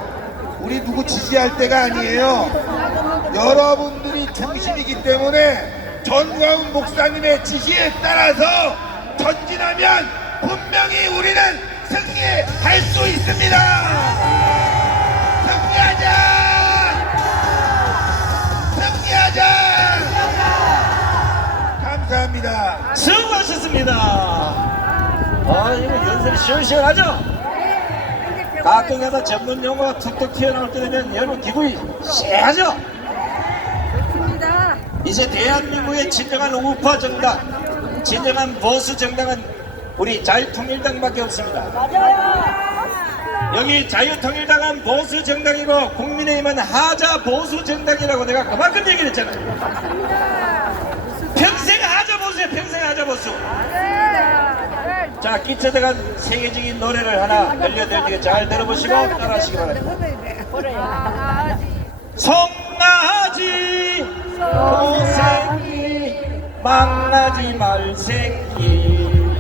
우리 누구 지지할 때가 아니에요. 여러분들이 중심이기 때문에 전광훈 목사님의 지시에 따라서 전진하면 분명히 우리는 승리할 수 있습니다. 승리하자. 감사합니다. 수고하셨습니다. 이거 연설이 시원시원하죠? 가끔가다 전문 용어가 툭툭 튀어나올 때 되면 여러분 기분이 쎄하죠? 이제 대한민국의 진정한 우파 정당, 진정한 보수 정당은 우리 자유통일당밖에 없습니다. 여기 자유통일당은 보수 정당이고 국민의힘은 하자 보수 정당이라고 내가 그만큼 얘기를 했잖아요. 평생 하자 보수야, 평생 하자 보수. 자, 기초대간 세계적인 노래를 하나 들려드릴 테니까 잘 들어보시고 따라하시기 바랍니다. 송아지 소생기 망나지 말생기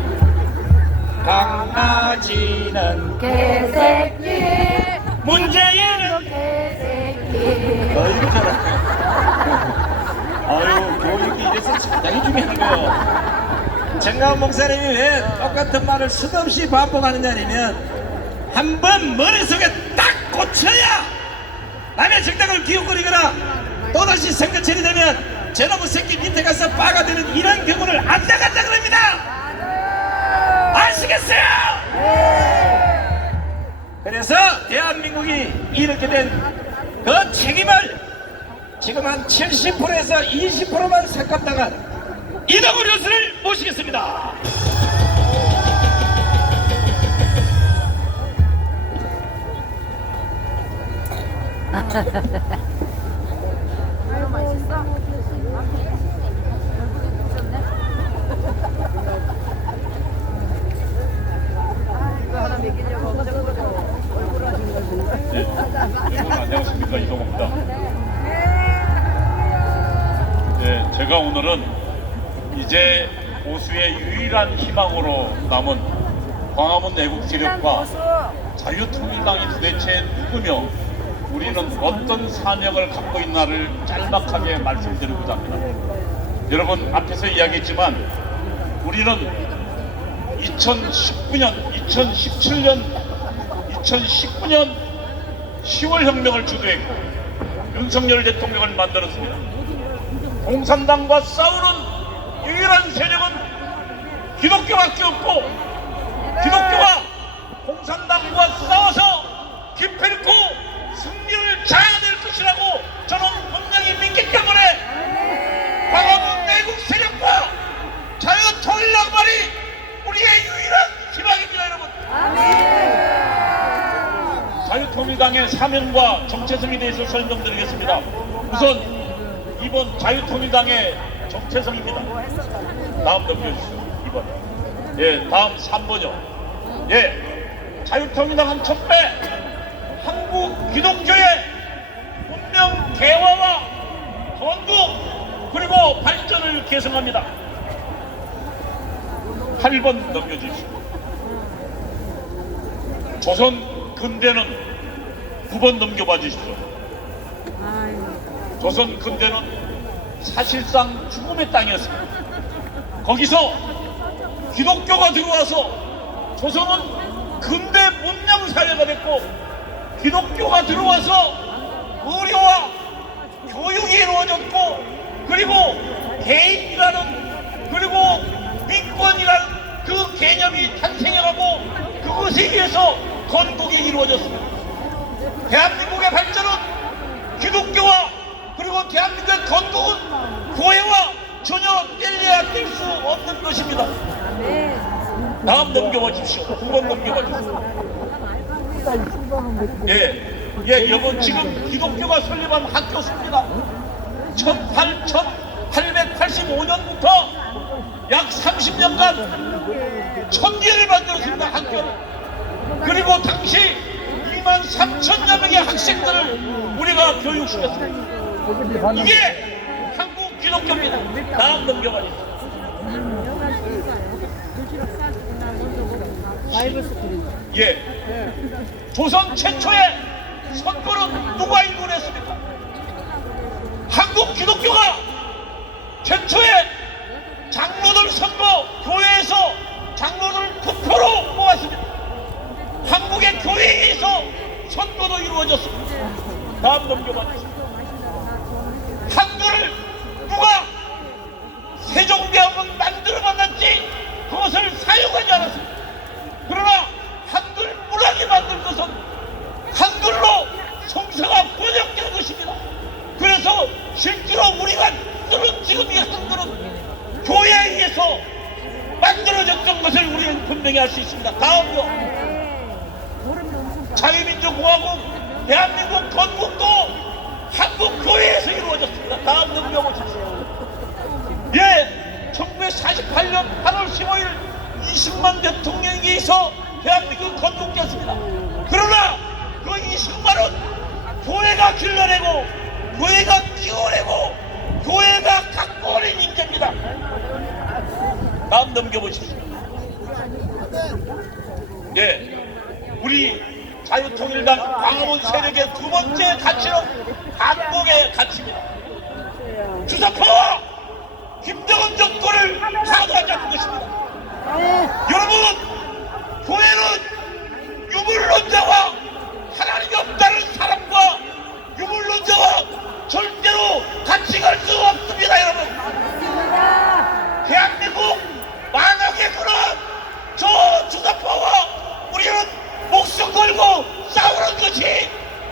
강아지는 개새끼 문재인은 개새끼 이거 잘하네. 아유, 교육이 이래서 상당히 중요한 거예요. 정광훈 목사님이 왜 똑같은 말을 수없이 반복하느냐면 한 번 머릿속에 딱 꽂혀야 남의 정당을 기웃거리거나 또다시 선거철이 되면 저놈의 새끼 밑에 가서 빠가 되는 이런 경우를 안 나간다 그럽니다. 아시겠어요? 그래서 대한민국이 이렇게 된 그 책임을 지금 한 70%에서 20%만 삭감당한 이동훈 교수를 모시겠습니다. 안녕하십니까, 이동훈입니다. 네, 제가 오늘은 이제 보수의 유일한 희망으로 남은 광화문 애국 세력과 자유통일당이 도대체 누구며 우리는 어떤 사명을 갖고 있나를 짤막하게 말씀드리고자 합니다. 여러분 앞에서 이야기했지만 우리는 2019년 10월 혁명을 주도했고 윤석열 대통령을 만들었습니다. 공산당과 싸우는 유일한 세력은 기독교밖에 없고 기독교가 공산당과 싸워서 기필코 승리를 자아낼 것이라고 저는 분명히 믿기 때문에 광화문 내국 세력과 자유통일당만이 우리의 유일한 희망입니다. 여러분, 자유통일당의 사명과 정체성에 대해서 설명드리겠습니다. 우선 이번 자유통일당의 정체성입니다. 다음 넘겨주시죠. 2번. 예, 다음 3번이요. 예, 자유통일당은 첫째 한국 기독교의 문명 개화와 건국 그리고 발전을 개성합니다. 8번 넘겨주시죠. 조선 근대는 9번 넘겨봐 주십시오. 조선 근대는 사실상 죽음의 땅이었습니다. 거기서 기독교가 들어와서 조선은 근대 문명 사회가 됐고 기독교가 들어와서 의료와 교육이 이루어졌고, 그리고 개인이라는, 그리고 민권이라는 그 개념이 탄생해가고 그것에 의해서 건국이 이루어졌습니다. 대한민국의 발전은 기독교와 그리고 대한민국의 건국은 교회와 전혀 뗄래야 뗄 수 없는 것입니다. 다음 넘겨보십시오. 9번 넘겨보십시오. 예, 여보, 지금 기독교가 설립한 학교 수입니다. 1885년부터 약 30년간 1000개를 만들었습니다. 학교를. 그리고 당시 23,000여 명의 학생들을 우리가 교육시켰습니다. 이게 한국 기독교입니다. 다음 넘겨가겠습니다. 예, 조선 최초의 선거는 누가 인도했습니까? 한국 기독교가 최초의 장로들 선거, 교회에서 장로들 투표로 뽑았습니다. 한국의 교회에서 선거도 이루어졌습니다. 다음 넘겨가겠습니다. 한글을 누가 세종대왕은 만들어봤는지 그것을 사용하지 않았습니다. 그러나 한글 문학이 만든 것은 한글로 성서가 번역된 것입니다. 그래서 실제로 우리가 쓰는 지금 이 한글은 교회에 의해서 만들어졌던 것을 우리는 분명히 알 수 있습니다. 다음요. 자유민주공화국 대한민국 건국도 한국 교회에서 이루어졌습니다. 다음 넘겨보십시오. 예, 1948년 8월 15일 20만 대통령에 의해서 대한민국 건국됐습니다. 그러나 그 20만은 교회가 길러내고 교회가 키워내고 교회가 갖고 오는 인재입니다. 다음 넘겨보십시오. 예, 우리 자유통일당 광화문 세력의 두 번째 가치는 한국의 가치입니다. 주사파와 김정은 정권을 사과하자는 것입니다. 여러분, 교회는 유물론자와 하나님이 없다는 사람과 유물론자와 절대로 같이 갈 수 없습니다. 여러분, 대한민국 만왕의 그런 저 주사파와 우리는 목숨 걸고 싸우는 것이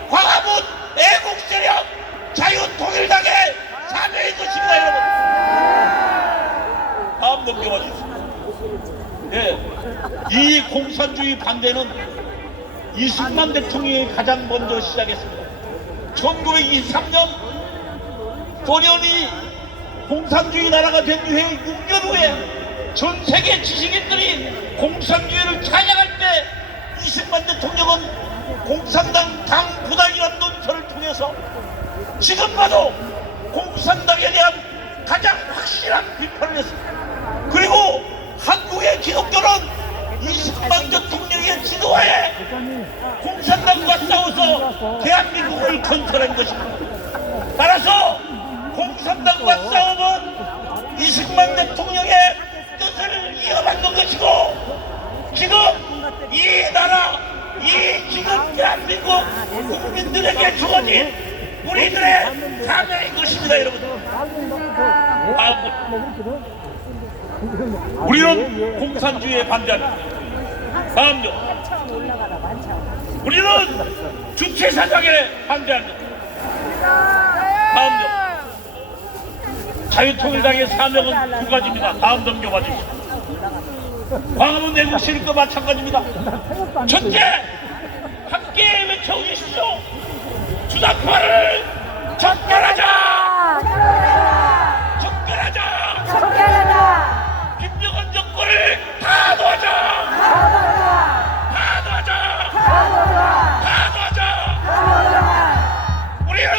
광화문 애국세력 자유통일당의 사명인 것입니다. 여러분, 다음 넘겨봐 주십시오. 예, 이 공산주의 반대는 이승만 대통령이 가장 먼저 시작했습니다. 1923년 소련이 공산주의 나라가 된 후에 6년 후에 전 세계 지식인들이 공산주의를 찬양할 때 이승만 대통령은 공산당 당 분할이라는 논설을 통해서 지금 봐도 공산당에 대한 가장 확실한 비판을 했습니다. 그리고 한국의 기독교는 이승만 대통령의 지도하에 공산당과 싸워서 대한민국을 건설한 것입니다. 따라서 공산당과 싸움은 이승만 대통령의 뜻을 이어받는 것이고, 지금 이 나라, 이 지금 대한민국 국민들에게 주어진 우리들의 사명인 것입니다. 여러분, 우리는 공산주의에 반대합니다. 다음요. 우리는 주체사상에 반대합니다. 다음요. 자유통일당의 사명은 두 가지입니다. 다음 넘겨봐 주십시오. 광화문 애국시립도 마찬가지입니다. 첫째, 함께 외쳐주십시오. 주사파를 적결하자! 적결하자! 적결하자! 김정은 정권을 파도하자! 파도하자! 파도하자! 우리는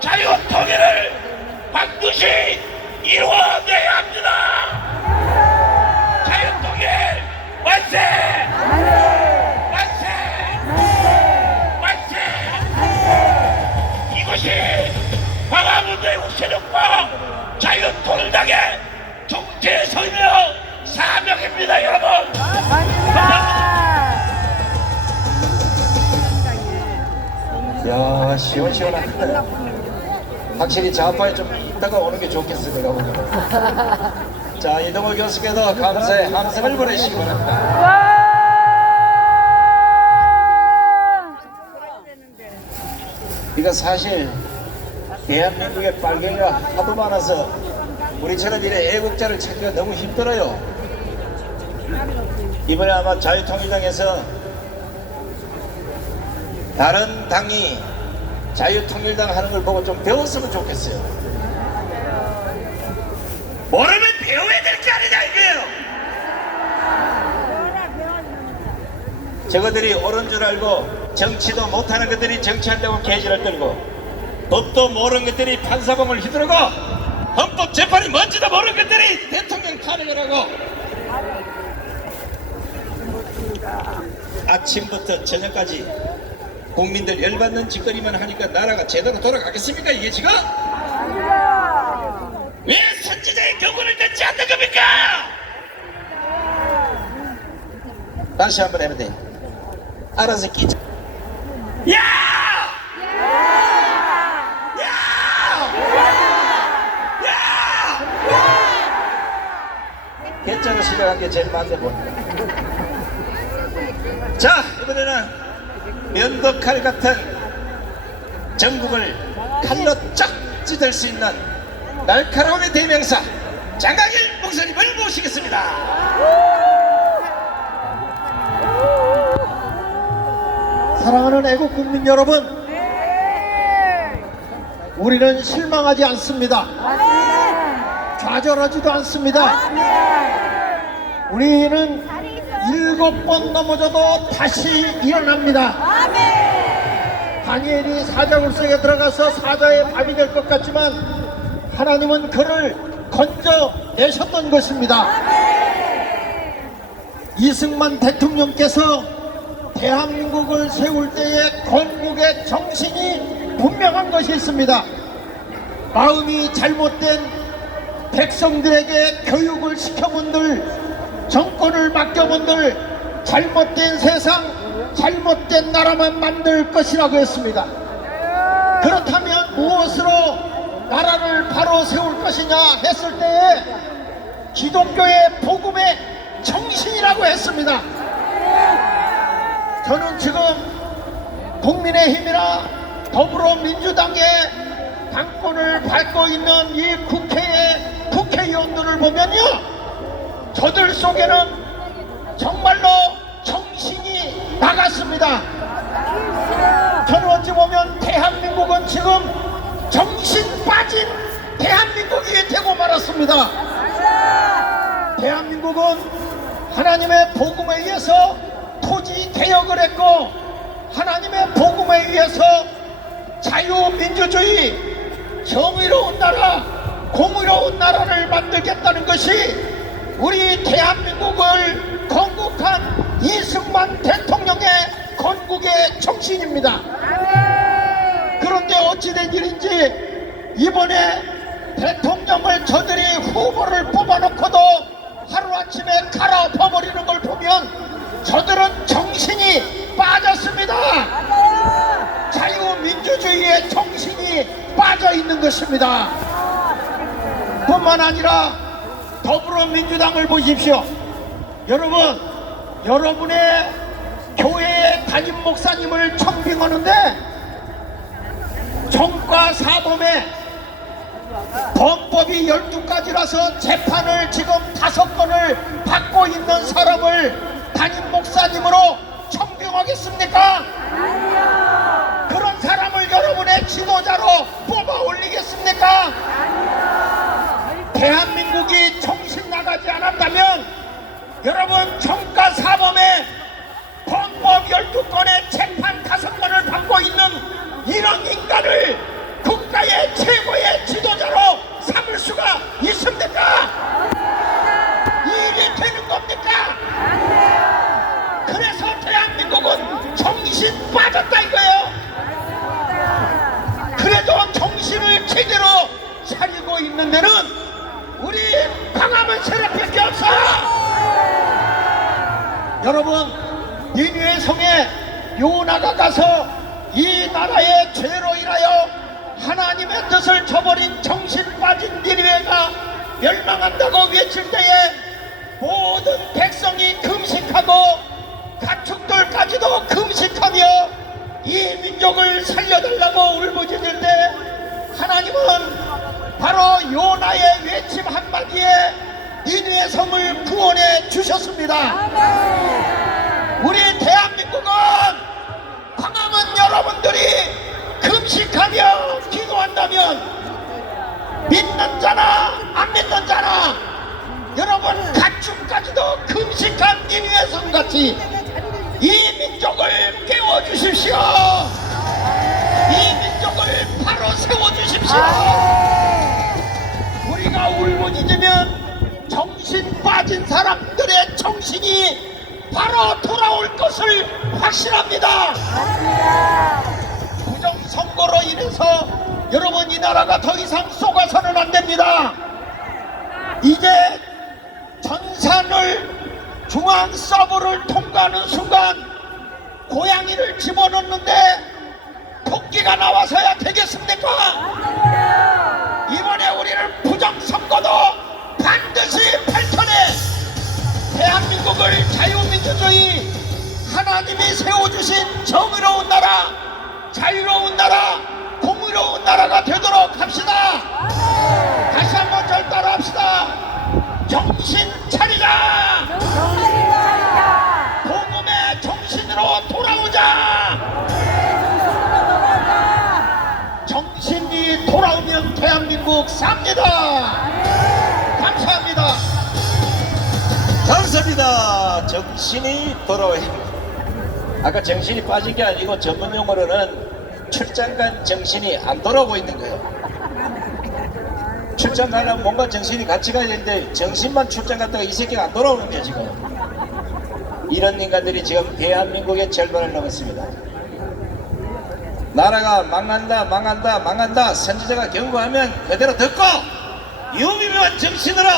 자유통일을 반드시 이루어내야 합니다. 자유통일 만세! 만세! 만세! 이것이 광화문 애국 세력과 자유통일당의 정체성이며 사명입니다. 여러분, 야, 시원시원하다. 확실히 좌파에 좀 있다가 오는 게 좋겠어 내가 보기에는. 자, 이동호 교수께도 감사의 함성을 보내시기 바랍니다. 이거 사실 대한민국에 빨갱이가 하도 많아서 우리처럼 이래 애국자를 찾기가 너무 힘들어요. 이번에 아마 자유통일당에서 다른 당이 자유통일당 하는 걸 보고 좀 배웠으면 좋겠어요. 모르면 배워야 될 거 아니냐 이거예요. 저거들이 옳은 줄 알고 정치도 못하는 것들이 정치한다고 개지를 떨고 법도 모르는 것들이 판사봉을 휘두르고 헌법재판이 뭔지도 모르는 것들이 대통령 탄핵을 하고 아침부터 저녁까지 국민들 열받는 짓거리만 하니까 나라가 제대로 돌아가겠습니까 이게 지금? 왜 선지자의 경고를 듣지 않는 겁니까? 다시 한번 해면 돼. 알아서 끼쳐. 야! 개짜로 시작한 게 제일 맞아 보인다. 자, 이번에는 면도칼 같은 전국을 칼로 쫙 찢을 수 있는 날카로움의 대명사 장강일 목사님을 모시겠습니다. 사랑하는 애국 국민 여러분, 우리는 실망하지 않습니다. 좌절하지도 않습니다. 우리는 7번 넘어져도 다시 일어납니다. 다니엘이 사자굴 속에 들어가서 사자의 밥이 될 것 같지만 하나님은 그를 건져내셨던 것입니다. 이승만 대통령께서 대한민국을 세울 때의 건국의 정신이 분명한 것이 있습니다. 마음이 잘못된 백성들에게 교육을 시켜본들, 정권을 맡겨본들 잘못된 세상, 잘못된 나라만 만들 것이라고 했습니다. 그렇다면 무엇으로 나라를 바로 세울 것이냐 했을 때에 기독교의 복음의 정신이라고 했습니다. 저는 지금 국민의힘이나 더불어민주당의 당권을 밟고 있는 이 국회의 국회의원들을 보면요, 저들 속에는 정말로 정신이 나갔습니다. 저는 어찌 보면 대한민국은 지금 정신 빠진 대한민국이 되고 말았습니다. 대한민국은 하나님의 복음에 의해서 토지 개혁을 했고, 하나님의 복음에 의해서 자유민주주의, 정의로운 나라, 공의로운 나라를 만들겠다는 것이 우리 대한민국을 건국한 이승만 대통령의 건국의 정신입니다. 그런데 어찌된 일인지 이번에 대통령을 저들이 후보를 뽑아놓고도 하루아침에 갈아엎어버리는 걸 보면 저들은 정신이 빠졌습니다. 자유민주주의의 정신이 빠져있는 것입니다. 뿐만 아니라 더불어민주당을 보십시오. 여러분, 여러분의 교회의 담임 목사님을 청빙하는데 정과 사범에 범법이 12가지라서 재판을 지금 5건을 받고 있는 사람을 담임 목사님으로 청빙하겠습니까? 아니요. 그런 사람을 여러분의 지도자로 뽑아 올리겠습니까? 아니요. 대한민국이 정신 나가지 않았다면 여러분, 정가 사범에 범법 12건의 재판 5건을 받고 있는 이런 인간을 국가의 최고의 지도자로 삼을 수가 있습니까? 일이 되는 겁니까? 그래서 대한민국은 정신 빠졌다 이거예요. 그래도 정신을 제대로 차리고 있는 데는 우리 광화문 세력밖에 없어. 여러분, 니느웨 성에 요나가 가서 이 나라의 죄로 인하여 하나님의 뜻을 저버린 정신 빠진 니느웨가 멸망한다고 외칠 때에 모든 백성이 금식하고 가축들까지도 금식하며 이 민족을 살려달라고 울부짖을 때 하나님은 바로 요나의 외침 한마디에 니느웨 성을 구원해 주셨습니다. 우리 대한민국은 광화문 여러분들이 금식하며 기도한다면 믿는 자나 안 믿는 자나 여러분 가축까지도 금식한 니느웨 성같이 이 민족을 깨워주십시오. 이 민족을 바로 세워주십시오. 우리가 울부짖으면 정신 빠진 사람들의 정신이 바로 돌아올 것을 확신합니다. 부정선거로 인해서 여러분 이 나라가 더 이상 쏘가서는 안 됩니다. 이제 전산을 중앙 서버를 통과하는 순간 고양이를 집어넣는데 토끼가 나와서야 되겠습니까? 이번에 우리는 부정선거도 반드시 펼쳐내 대한민국을 자유민주주의 하나님이 세워주신 정의로운 나라, 자유로운 나라, 공의로운 나라가 되도록 합시다. 다시 한번 절 따라합시다. 정신 차리자. 복음의 정신으로 돌아오자. 정신이 돌아오면 대한민국 삽니다. 감사합니다. 감사합니다. 정신이 돌아와야 합니다. 아까 정신이 빠진 게 아니고 전문 용어로는 출장 간 정신이 안 돌아오고 있는 거예요. 출장 가려면 뭔가 정신이 같이 가야 되는데 정신만 출장 갔다가 이 새끼가 안 돌아오는 거예요 지금. 이런 인간들이 지금 대한민국의 절반을 넘었습니다. 나라가 망한다 망한다 망한다 선지자가 경고하면 그대로 듣고 유비묘한 정신으로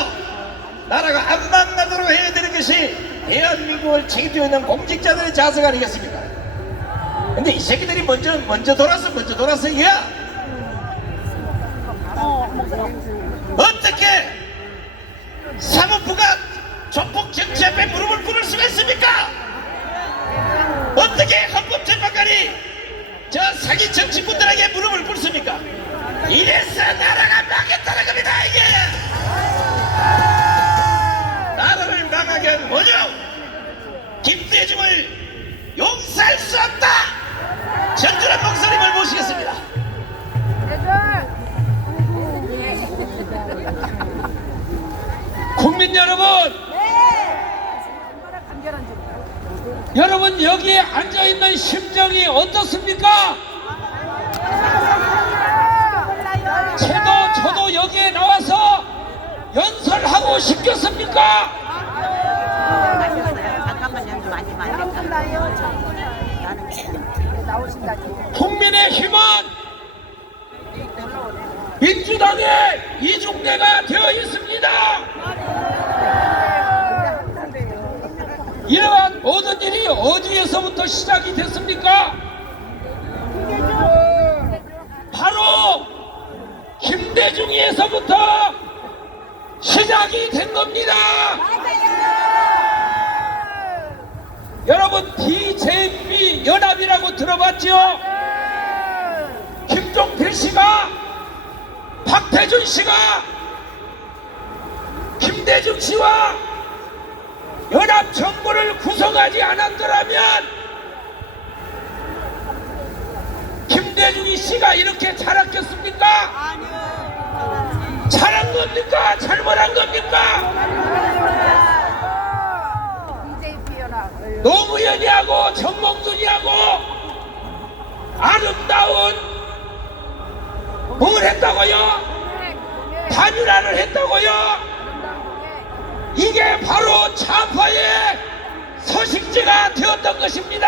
나라가 안 망하도록 해야 되는 것이 대한민국을 책임지고 있는 공직자들의 자세가 아니겠습니까? 근데 이 새끼들이 먼저 돌아서 이거야. 어떻게 사법부가 조폭 정치 앞에 무릎을 꿇을 수가 있습니까? 어떻게 헌법재판관이 저 사기 정치꾼들에게 무릎을 꿇습니까? 이래서 나라가 망했다는 겁니다. 이게 나라를 망하게 한 뭐죠? 김대중을 용서할 수 없다. 전준환 목사님을 모시겠습니다. 국민 여러분, 여러분 여기에 앉아있는 심정이 어떻습니까? 저도 여기에 나와서 연설하고 싶겠습니까? 국민의힘은 민주당의 이중대가 되어 있습니다. 이러한 모든 일이 어디에서부터 시작이 됐습니까? 바로 김대중에서부터 시작이 된 겁니다. 여러분 DJP 연합이라고 들어봤죠? 김종필 씨가, 박태준 씨가 김대중 씨와 연합 정부를 구성하지 않았더라면 김대중 씨가 이렇게 자랐겠습니까? 잘한 겁니까? 잘못한 겁니까? 노무현이하고 정몽준이하고 아름다운 뭘 했다고요? 단일화를 했다고요? 이게 바로 좌파의 서식지가 되었던 것입니다.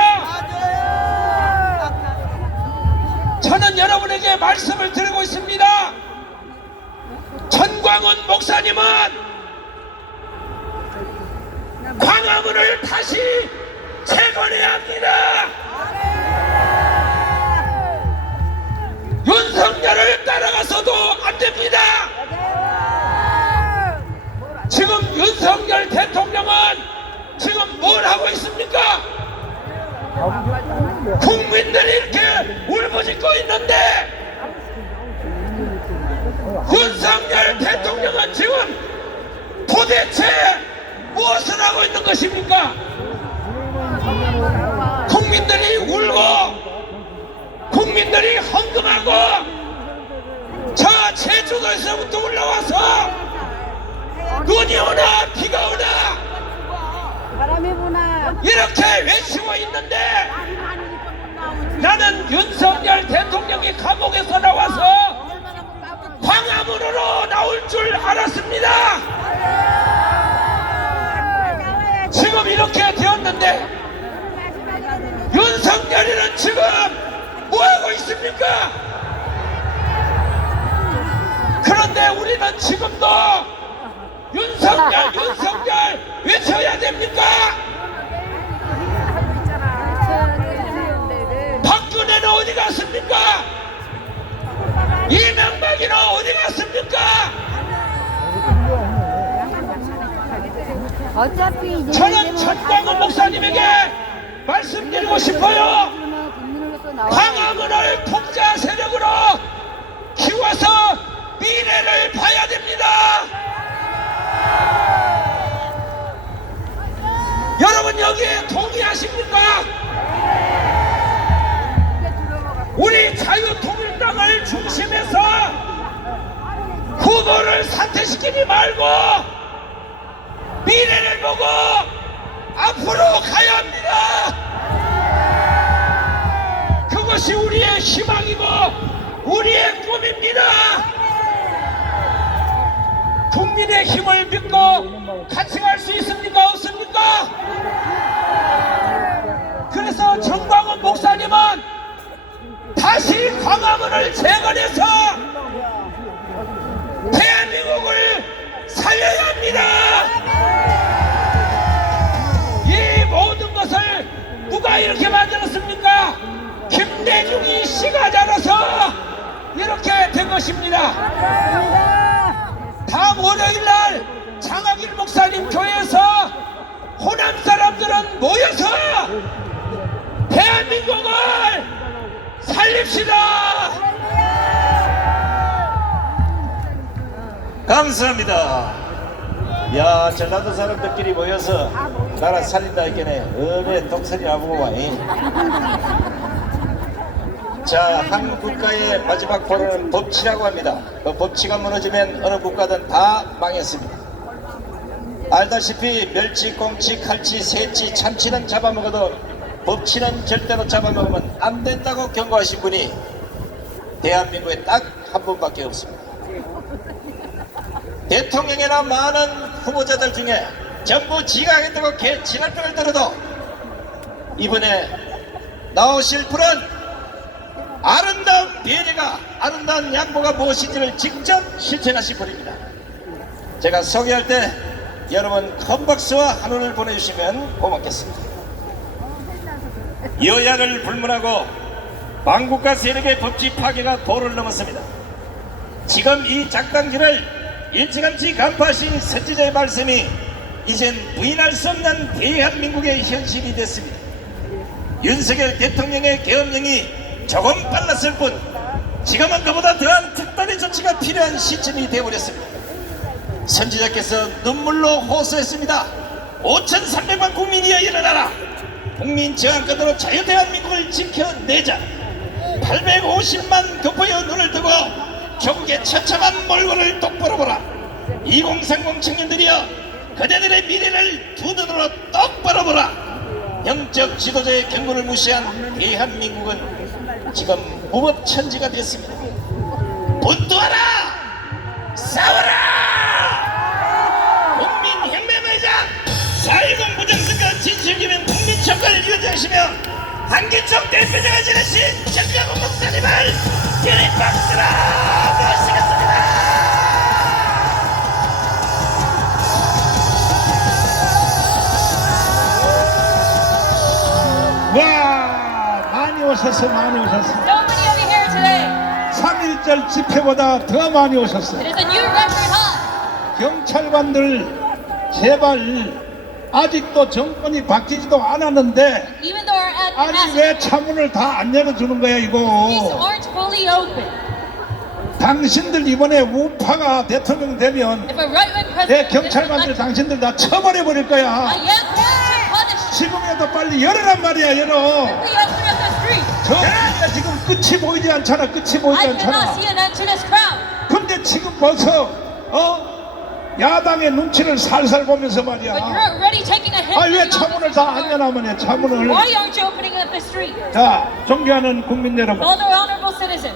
저는 여러분에게 말씀을 드리고 있습니다. 전광훈 목사님은 광화문을 다시 재건해야 합니다. 윤석열을 뭘 하고 있습니까? 국민들이 이렇게 울부짖고 있는데 윤석열 대통령은 지금 도대체 무엇을 하고 있는 것입니까? 국민들이 울고 국민들이 헌금하고 저 제주도에서부터 올라와서 눈이 오나 비가 오나 바람이 부나 이렇게 외치고 있는데 나는 윤석열 대통령이 감옥에서 나와서 광화문으로 나올 줄 알았습니다. 지금 이렇게 되었는데 윤석열이는 지금 뭐하고 있습니까? 그런데 우리는 지금도 윤석열 외쳐야 됩니까? 박근혜는 어디 갔습니까? 이명박이는 어디 갔습니까? 어차피 저는 전광훈 목사님에게 말씀드리고 싶어요. 광화문을 독자 세력으로 키워서 미래를 봐야 됩니다. 여러분 여기에 동의하십니까? 우리 자유통일당을 중심해서 후보를 사퇴시키지 말고 미래를 보고 앞으로 가야 합니다. 그것이 우리의 희망이고 우리의 꿈입니다. 국민의 힘을 믿고 같이 갈 수 있습니까? 없습니까? 그래서 정광훈 목사님은 다시 광화문을 재건해서 대한민국을 살려야 합니다. 이 모든 것을 누가 이렇게 만들었습니까? 김대중이 씨가 자라서 이렇게 된 것입니다. 다음 월요일날 장학일 목사님 교회에서 호남 사람들은 모여서 대한민국을 살립시다. 감사합니다. 야, 전라도 사람들끼리 모여서 나라 살린다 했겠네. 어메 독설이 나보고만. 자, 한 국가의 마지막 포로는 법치라고 합니다. 그 법치가 무너지면 어느 국가든 다 망했습니다. 알다시피 멸치, 꽁치, 칼치, 새치, 참치는 잡아먹어도 법치는 절대로 잡아먹으면 안 된다고 경고하신 분이 대한민국에 딱 한 분밖에 없습니다. 대통령이나 많은 후보자들 중에 전부 지가 하겠다고 지랄병을 들어도 이번에 나오실 분은 아름다운 배려가, 아름다운 양보가 무엇인지를 직접 실천하실 분입니다. 제가 소개할 때 여러분 큰 박수와 한원을 보내주시면 고맙겠습니다. 여야를 불문하고 망국가 세력의 법치 파괴가 도를 넘었습니다. 지금 이 작당지를 일찌감치 간파하신 선지자의 말씀이 이젠 부인할 수 없는 대한민국의 현실이 됐습니다. 윤석열 대통령의 계엄령이 조금 빨랐을 뿐 지금은 그보다 더한 특단의 조치가 필요한 시점이 되어버렸습니다. 선지자께서 눈물로 호소했습니다. 5,300만 국민이여 일어나라. 국민 저항권으로 자유대한민국을 지켜내자. 850만 교포여 눈을 뜨고 조국의 처참한 몰골을 똑바로 보라. 2030 청년들이여 그대들의 미래를 두 눈으로 똑바로 보라. 영적 지도자의 경고를 무시한 대한민국은 지금 무법천지가 됐습니다. 분투하라! 싸워라! 국민혁명의장 4.10 부정선거 진실규명 국민청구를 위원장이시며 한길총 대표자가 지내신 정광훈 목사님을 연인 박수로 모시겠습니다. 와, 많이 오셨어, 많이 오셨어. So many of you here today. 3.1절 집회보다 더 많이 오셨어. It is a new record high. 경찰관들 제발 아직도 정권이 바뀌지도 않았는데 Even though our 아니 왜 차문을 다 안 열어주는 거야 streets 이거. aren't fully open. 당신들 이번에 우파가 대통령 되면 If a right-wing 내 president is 경찰관들 elected, 당신들 다 처벌해 버릴 거야. I am going to punish 지금이라도 빨리 열어란 말이야 열어. we open up the streets. 저 지금 끝이 보이지 않잖아. 끝이 보이지 I cannot 않잖아. see an end to this crowd. 근데 지금 벌써 야당의 눈치를 살살 보면서 But 말이야. you're already taking a hit. 아 왜 from the 차문을 다 안 opposition. 여나면 해 차문을. Why aren't you opening up the street? 자 존경하는 국민 여러분 All the honorable citizens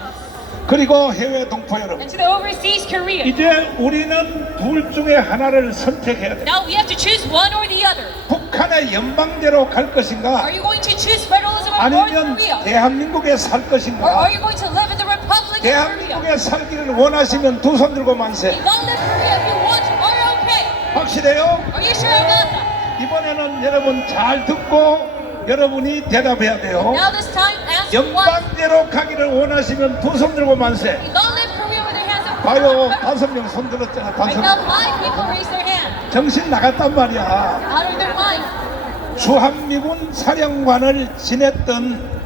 그리고 해외 동포 여러분 and to the overseas Koreans. 이제 우리는 둘 중에 하나를 선택해야 돼. Now we have to choose one or the other. 북한의 연방제로 갈 Are 것인가 you going to choose federalism of North 아니면 Korea? 대한민국에 살 Or 것인가. are you going to live in the Republic of Korea? 대한민국에 살기를 원하시면 두 손 들고 만세. If you don't live Korea, if you want to, are you okay? 확실해요? Are you sure about that? 이번에는 여러분 잘 듣고 여러분이 대답해야 돼요. Now this time, ask one. 연방제로 가기를 원하시면 두 손 들고 만세. If you don't live Korea with your hands up, 봐요 5명 손 들었잖아. right 5명. now 5 people raise their hand. 정신 나갔단 말이야. Out of their mind. 주한미군 사령관을 지냈던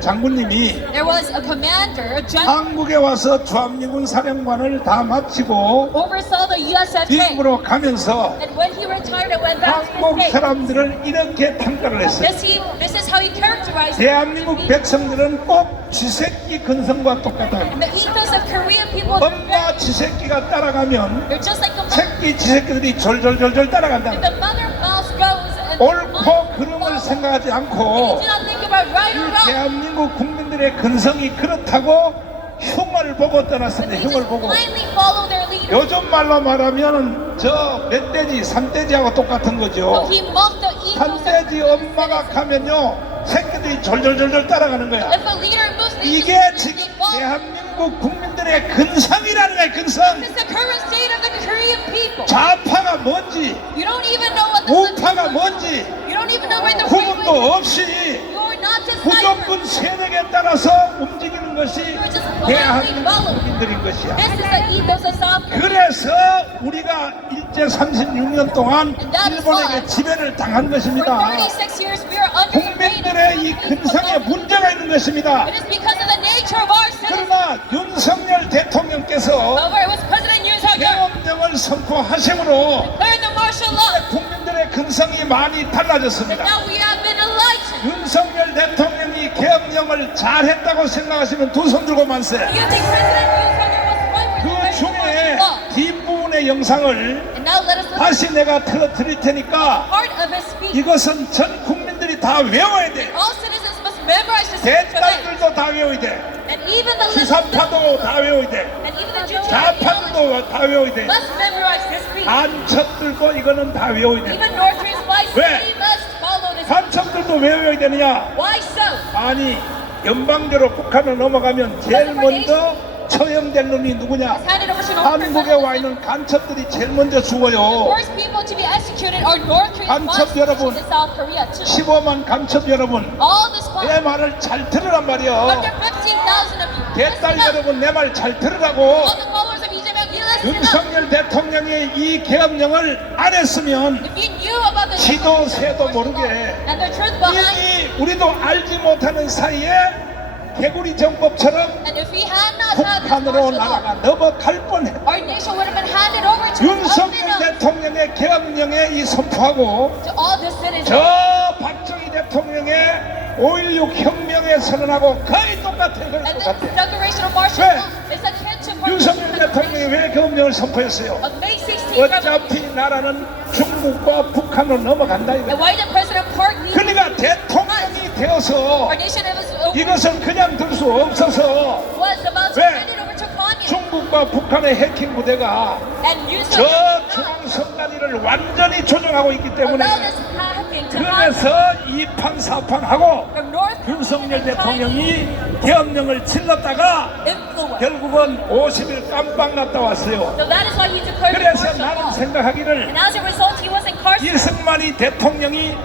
장군님이 There was a commander, a general, 한국에 와서 주한미군 사령관을 다 마치고 oversaw the USFK. 미국으로 가면서 And when he retired and went back to 한국 the States, 사람들을 이렇게 평가를 했어요. this is how he characterized 대한민국 백성들은 꼭 쥐새끼 근성과 똑같다. And the ethos of Korean people is 엄마 쥐새끼가 따라가면 they're just like the mother. 새끼 쥐새끼들이 졸졸졸졸 따라간다. If the mother mouse goes and 옳고 그름을 생각하지 and you 않고 do not think about right or wrong, 대한민국 국민들의 근성이 그렇다고 흉을 보고 떠났습니다. they just 흉을 보고. blindly follow their leader. 요즘 말로 말하면 저 멧돼지, 산돼지하고 똑같은 거죠. He mocked the ethos of 산돼지 엄마가 가면요 새끼들이 졸졸졸졸 따라가는 거야. If a leader moves, they 이게 just 지금 follow. 대한민국 국민들의 근성이라는 거야. 근성. It's the current state of the Korean people. 좌파가 뭔지 You don't even know what the 우파가 뭔지 You don't even know where the right 구분도 wing is. 없이 You're not deciphered. 무조건 세력에 따라서 움직이는 것이 You're just blindly 대한민국 following. 국민들인 것이야. This is the ethos of South Korea. 그래서 우리가 일제 36년 동안 일본에게 지배를 당한 For 것입니다. 36 years, we are under the reign of 국민들의 이 근성에 문제가 있는 것입니다. It is because of the nature of our citizens. 그러나 윤석열 대통령께서 However, it was President Yoon Suk-yeol 계엄령을 선포하심으로 declared the martial law. 국민들의 근성이 많이 And 달라졌습니다. now we have been enlightened. 윤석열 대통령이 계엄령을 잘했다고 생각하시면 두 손 들고 만세. You think President Yoon Suk-yeol was right with 그 the 중에 martial law. 뒷부분의 영상을 And now let us listen 다시 내가 틀어드릴 테니까 part of his speech. 이것은 전 국민들이 다 외워야 돼. All citizens must memorize this speech today. 대딸들도 다 외워야 돼. And even the little 주사파도 다 외워야 돼. and even the Jews 좌파들도 다 외워야 돼. must memorize this speech. 간첩들도 이거는 다 외워야 돼. Even North Korean spies, 왜? they must follow this. 간첩들도 왜 외워야 되느냐? Why so? 아니 연방제로 북한을 넘어가면 제일 먼저 처형될 놈이 누구냐? Handed over to North Korea. 한국에 와 있는 간첩들이 제일 먼저 The 죽어요. first people to be executed are North Korean 간첩 spies 여러분. in South Korea too. 15만 간첩 여러분, All the spies, 내 말을 잘 들으란 말이야. under 15,000 of you. 대딸 Listen up. 여러분, 내 말 잘 들으라고. All the followers of Lee Jae-myung, you listen up. 윤석열 대통령이 이 계엄령을 안 했으면 If you knew about the 지도 새도 모르게 and the truth behind, 이미 우리도 알지 못하는 사이에 개구리 정법처럼 and if we had not had this 북한으로 martial law, 나라가 넘어갈 뻔해. our nation would have been handed over to 윤석열 대통령의 계엄령에 이 선포하고 to all the citizens. 저 박정희 대통령의 5.16 혁명에 선언하고 거의 똑같아. 거의 And this 똑같아. declaration of martial 왜? law is akin to 윤석열 대통령이 왜 계엄령을 선포했어요? of May 16th revolution. 어차피 나라는 중국과 북한으로 넘어간다 이거. And why did President Park lead 그러니까 대통령이 되어서 our nation 이것을 그냥 둘 수 없어서 was about to 왜? hand it over to communism. 중국과 북한의 해킹 부대가 And Yoon 저 Suk-yeol 중앙선관위를 완전히 조정하고 있기 때문에 allowed this hacking to happen 그래서 이판사판하고 from North 윤석열 대통령이 계엄령을 질렀다가 influence. 결국은 50일 깜빡 났다 왔어요. So that is why he declared the 그래서 martial 나는 law. 생각하기를 And as a result, he was incarcerated.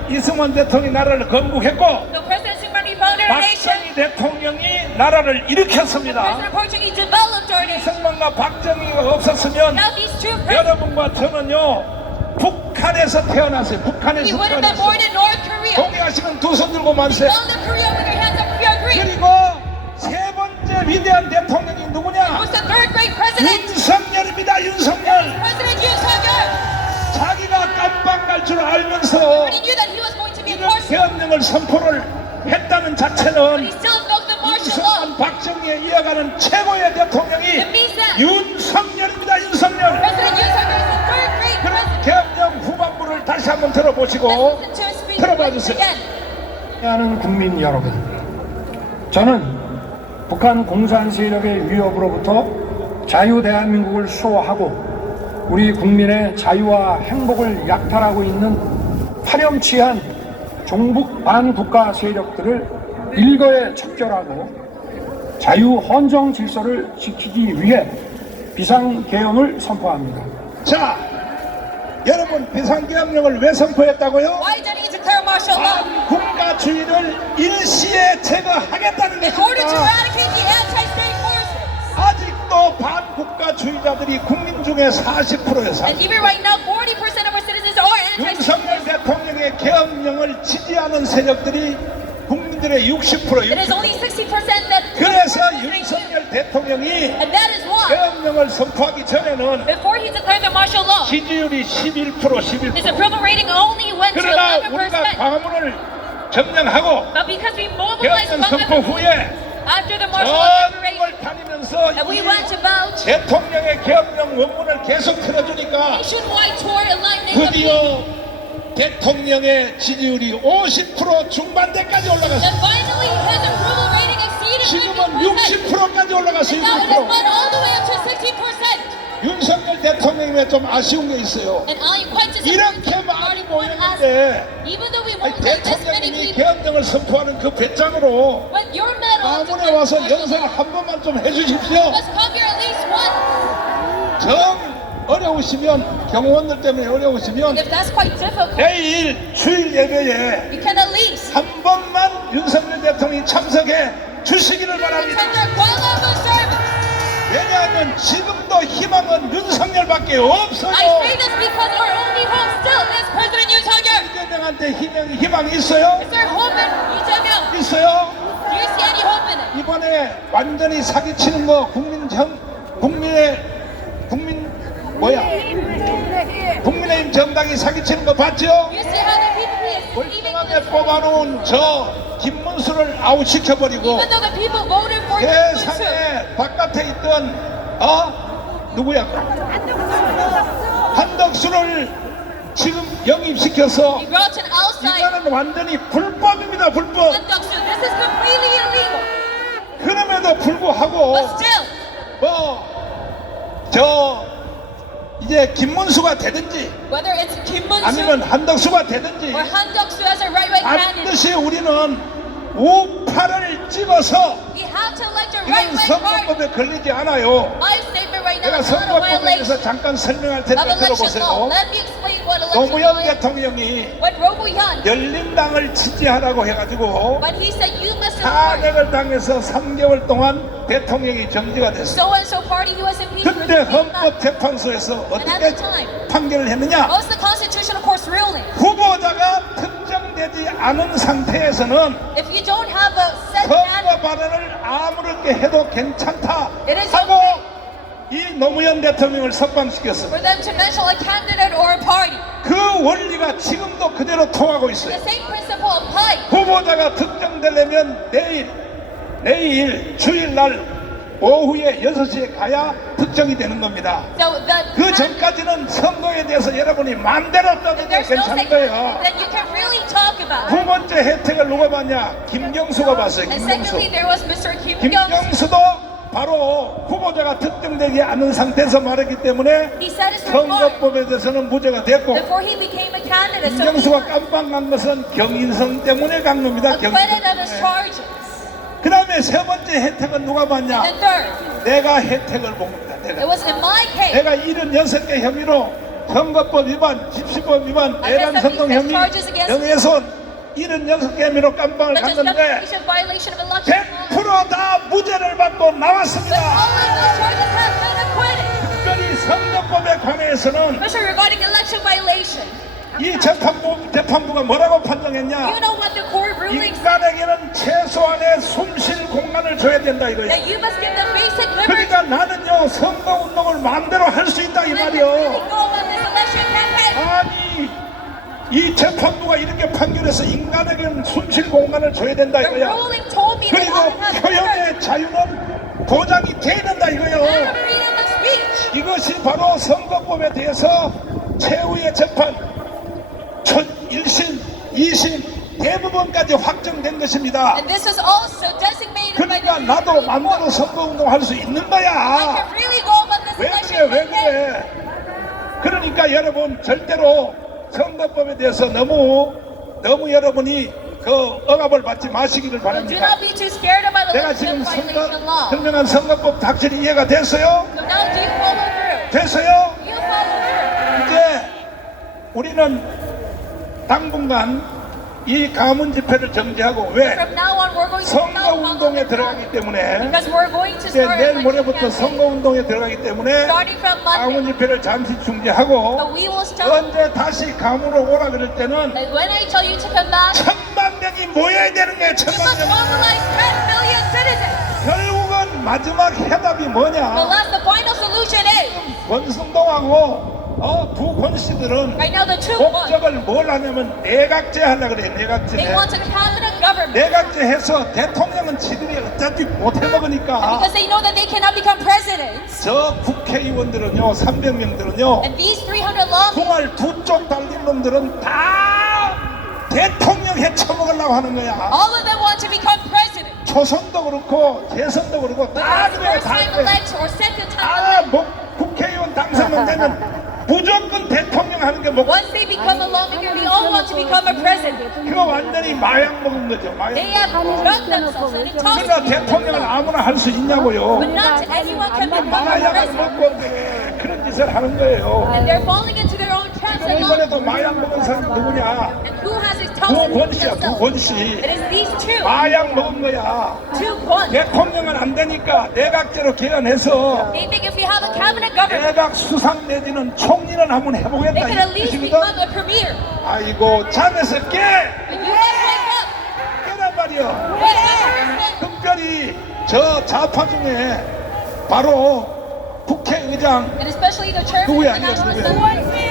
이승만 대통령이 나라를 건국했고 So President Syngman founded our nation. 박정희 대통령이 나라를 일으켰습니다. President Park Chung-hee developed our nation. 이승만과 박정희가 없었으면 Now these two presidents 여러분과 저는요 북 북한에서 태어났어요. He 북한에서 would have been 태어났어요. born in North Korea. 동의하시면 두 손 들고 만세. All of Korea with their hands up if you agree. 그리고 세 번째 위대한 대통령이 누구냐? Who's the third great president? 윤석열입니다. 윤석열. President Yoon Suk-yeol. 자기가 깜빵 갈 줄 알면서 Already knew that he was going to be incarcerated. 계엄령을 선포를 했다는 But 자체는 he still invoked the martial law. 윤석열 박정희에 이어가는 최고의 대통령이 It means that 윤석열입니다. 윤석열. President Yoon Suk-yeol is the third great 그런 president. 계엄령 후반부를 다시 한번 Let's 들어보시고 listen to his speech 들어봐 once 주세요. again. 하는 국민 여러분, 저는 북한 공산 세력의 위협으로부터 자유 대한민국을 수호하고 우리 국민의 자유와 행복을 약탈하고 있는 파렴치한 종북 반국가 세력들을 일거에 척결하고 자유 헌정 질서를 지키기 위해 비상계엄을 선포합니다. 자, 여러분 비상계엄령을 왜 선포했다고요? Why did he declare martial law? 국가주의를 일시에 제거하겠다는 In order to 것입니다. eradicate the anti-state forces. 아직도 반국가주의자들이 국민 중에 40%에서 And even right now, 40% of our citizens are anti-state 윤석열 forces. 대통령의 계엄령을 지지하는 세력들이 국민들의 60%. It is only 60% that 그래서 support President Yoon. 윤석열 대통령이 And that is why, 계엄령을 선포하기 전에는 before he declared the martial law, 지지율이 11%. his approval rating only went to 그러나 우리가 11%. 광화문을 점령하고 But because we mobilized 계엄령 선포 Bangladesh 후에 after the martial law declaration, 전국을 다니면서 and we 이 went about 대통령의 계엄령 원문을 계속 틀어주니까 nationwide tour aligning the 드디어 대통령의 지지율이 50% 중반대까지 올라갔어요. And finally, his approval rating exceeded 지금은 50%. 60%까지 올라갔어요. And now it has 60%. gone all the way up to 60%. 윤석열 대통령이 좀 아쉬운 게 있어요. And I am quite disappointed 이렇게 that 많이 party won't ask, 모였는데 even though we 아니, won't let this many 대통령님이 people, 계엄령을 선포하는 그 배짱으로 when your medal 광화문에 와서 연설 한 번만 좀 해주십시오. let's come here at least once. 정 어려우시면 경호원들 때문에 어려우시면 If that's quite difficult, 내일 주일 예배에 you can at least 한 번만 윤석열 대통령이 참석해 주시기를 바랍니다. attend our Kuala service. 왜냐하면 지금도 희망은 윤석열밖에 없어요. I say this because our only hope still is President Yoon Suk-yeol. 이재명한테 희망이 있어요? Is there hope in Lee Jae-myung? 있어요? Do you see any hope in it? 이번에 완전히 사기치는 거 국민의힘 정당이 사기치는 거 봤죠? You see how the PPP is deceiving 멀쩡하게 뽑아놓은 저 김문수를 아웃시켜버리고 even though the people voted for Yoon Suk-yeol. 세상에 바깥에 있던 누구야? 한덕수를 지금 영입시켜서 He brought an outside 이거는 완전히 불법입니다. 불법. Handoksu. This is completely illegal. 그럼에도 불구하고 But still, 이제 김문수가 되든지 whether it's Kim 아니면 Mun-soo 한덕수가 되든지 or Handoksu as a right-wing candidate, 반드시 우리는 우파를 찍어서 we have to elect a 이건 right-wing party. 선거법에 걸리지 않아요. My statement right now 내가 is not a 선거법에 대해서 violation 잠깐 설명할 of 테니까 election law. 들어보세요. Let me explain what election law 노무현 is. 대통령이 When Roh Moo-hyun, 열린당을 지지하라고 해가지고 when he said you must support 탄핵을 당해서 3개월 동안 대통령이 정지가 됐어. so-and-so party, he was impeached for 그때 being not. 헌법재판소에서 And at 어떻게 the time, 판결을 했느냐? what was the Constitutional Court's ruling? 후보자가 특정되지 않은 상태에서는 If you don't have a set candidate, 선거 발언을 아무렇게 해도 괜찮다 It is 하고 이 노무현 대통령을 석방시켰어. for them to mention a candidate or a party, 그 원리가 지금도 그대로 통하고 the 있어요. same principle applies. 후보자가 특정되려면 내일 주일날 오후에 6시에 가야 특정이 되는 겁니다. So 그 전까지는 선거에 대해서 여러분이 마음대로 떠들어도 if there's no 괜찮을 second, 거예요. then you can really talk about 두 it. 번째 혜택을 누가 받냐? 김경수가 봤어요. And 김경수. secondly, there was Mr. Kim Kyung-soo. 김경수도 바로 후보자가 특정되지 않은 상태에서 말했기 때문에 He said his report 선거법에 대해서는 무죄가 됐고 before he became a candidate, so he 김경수가 was 깜빵 간 것은 경인성 때문에 간 겁니다. acquitted of his 경인성. charges. 그 다음에 세 번째 혜택은 누가 받냐? And third, 내가 혜택을 본 겁니다. it was in my case. 내가 76개 혐의로 선거법 위반, 집시법 위반, 내란 선동 혐의, 명예훼손 76개 혐의로 깜빵을 Such as 갔는데 defamation, violation of election law. 100% 다 무죄를 받고 But 나왔습니다. all of those charges have been acquitted. 특별히 선거법에 관해서는 Especially regarding election violation. 이 재판부가 뭐라고 판정했냐? You know what the court ruling said? 인간에게는 최소한의 숨쉴 공간을 줘야 된다 이거예요. That you must give them basic liberty. 그러니까 나는요 선거운동을 마음대로 할 수 있다 이 I can 말이요. really go on this election campaign. 아니 이 재판부가 이렇게 판결해서 인간에게는 숨쉴 공간을 줘야 된다 The 이거야. ruling told me that 그리고 I have 표현의 자유는 보장이 돼야 된다 이거요. freedom of speech. 이것이 바로 선거법에 대해서 최후의 재판 1심, 2심 대부분까지 확정된 것입니다. And this was also designated by 그러니까 the 나도 Supreme 마음대로 Court. 선거운동 할 수 있는 I 거야. can really go on this 왜 election 그래 왜 campaign. 그래. 그러니까 여러분 절대로 선거법에 대해서 너무 여러분이 그 억압을 받지 마시기를 Do 바랍니다. not be too scared about the 내가 election 지금 violation law. 설명한 선거법 확실히 이해가 됐어요? So now do you follow through? 됐어요? You follow through. 이제 우리는 당분간 이 가문 집회를 정지하고 왜? From now on, we're going to stop 선거운동에 following 들어가기 through. 때문에 Because we're going to 이제 start 내일 election 모레부터 campaign. 선거운동에 들어가기 때문에 Starting from 가문 Monday. 집회를 잠시 중지하고 But we will stop. 언제 다시 가문으로 오라 그럴 때는 Like when I tell you to come back, 1,000만 명이 모여야 되는 거예요. you 1,000만 must 명. mobilize 10 million citizens. 결국은 마지막 해답이 The 뭐냐? last, the final solution is, 권승동하고 부권 씨들은 right now the two ones, 목적을 뭘 하냐면 내각제 하려고 그래. 내각제. they want a cabinet government. 내각제 해서 대통령은 지들이 어차피 못 해먹으니까 Because they know that they cannot become presidents. 저 국회의원들은요 300명들은요 And these 300 lawmakers, 총알 두 쪽 달린 놈들은 다 대통령 해쳐먹으려고 하는 거야. all of them want to become president. 초선도 그렇고 재선도 그렇고 다 그래요. First 다 time 그래요. elect or second time elect. 국회의원 당선은 되면 무조건 대통령 하는 게 뭐? Once they become a lawmaker, they all want to become a president. 그거 완전히 마약 먹은 거죠. 마약. They have drugged themselves and 그러니까 intoxicated. 대통령을 아무나 할 수 있냐고요. But not anyone can become a 마약을 president. 먹고 이제 그런 짓을 하는 거예요. And they're falling into their own traps and 이번에도 laws. 마약 먹은 사람 누구냐? And who has 구권 씨야, intoxicated themselves? 구권 씨. It is these two. 마약 먹은 거야. Two ones. 대통령은 안 되니까 내각제로 개헌해서 They think if we have a cabinet government, 내각 수상 내지는 총리는 한번 they 해보겠다 can at least 이 become 뜻이거든. a premier. 아이고 잠에서 깨! But you must wake up. 깨란 말이야. Wake up. 특별히 저 좌파 중에 바로 국회의장, And especially the chairman of 누구야, the National 누구야? Assembly.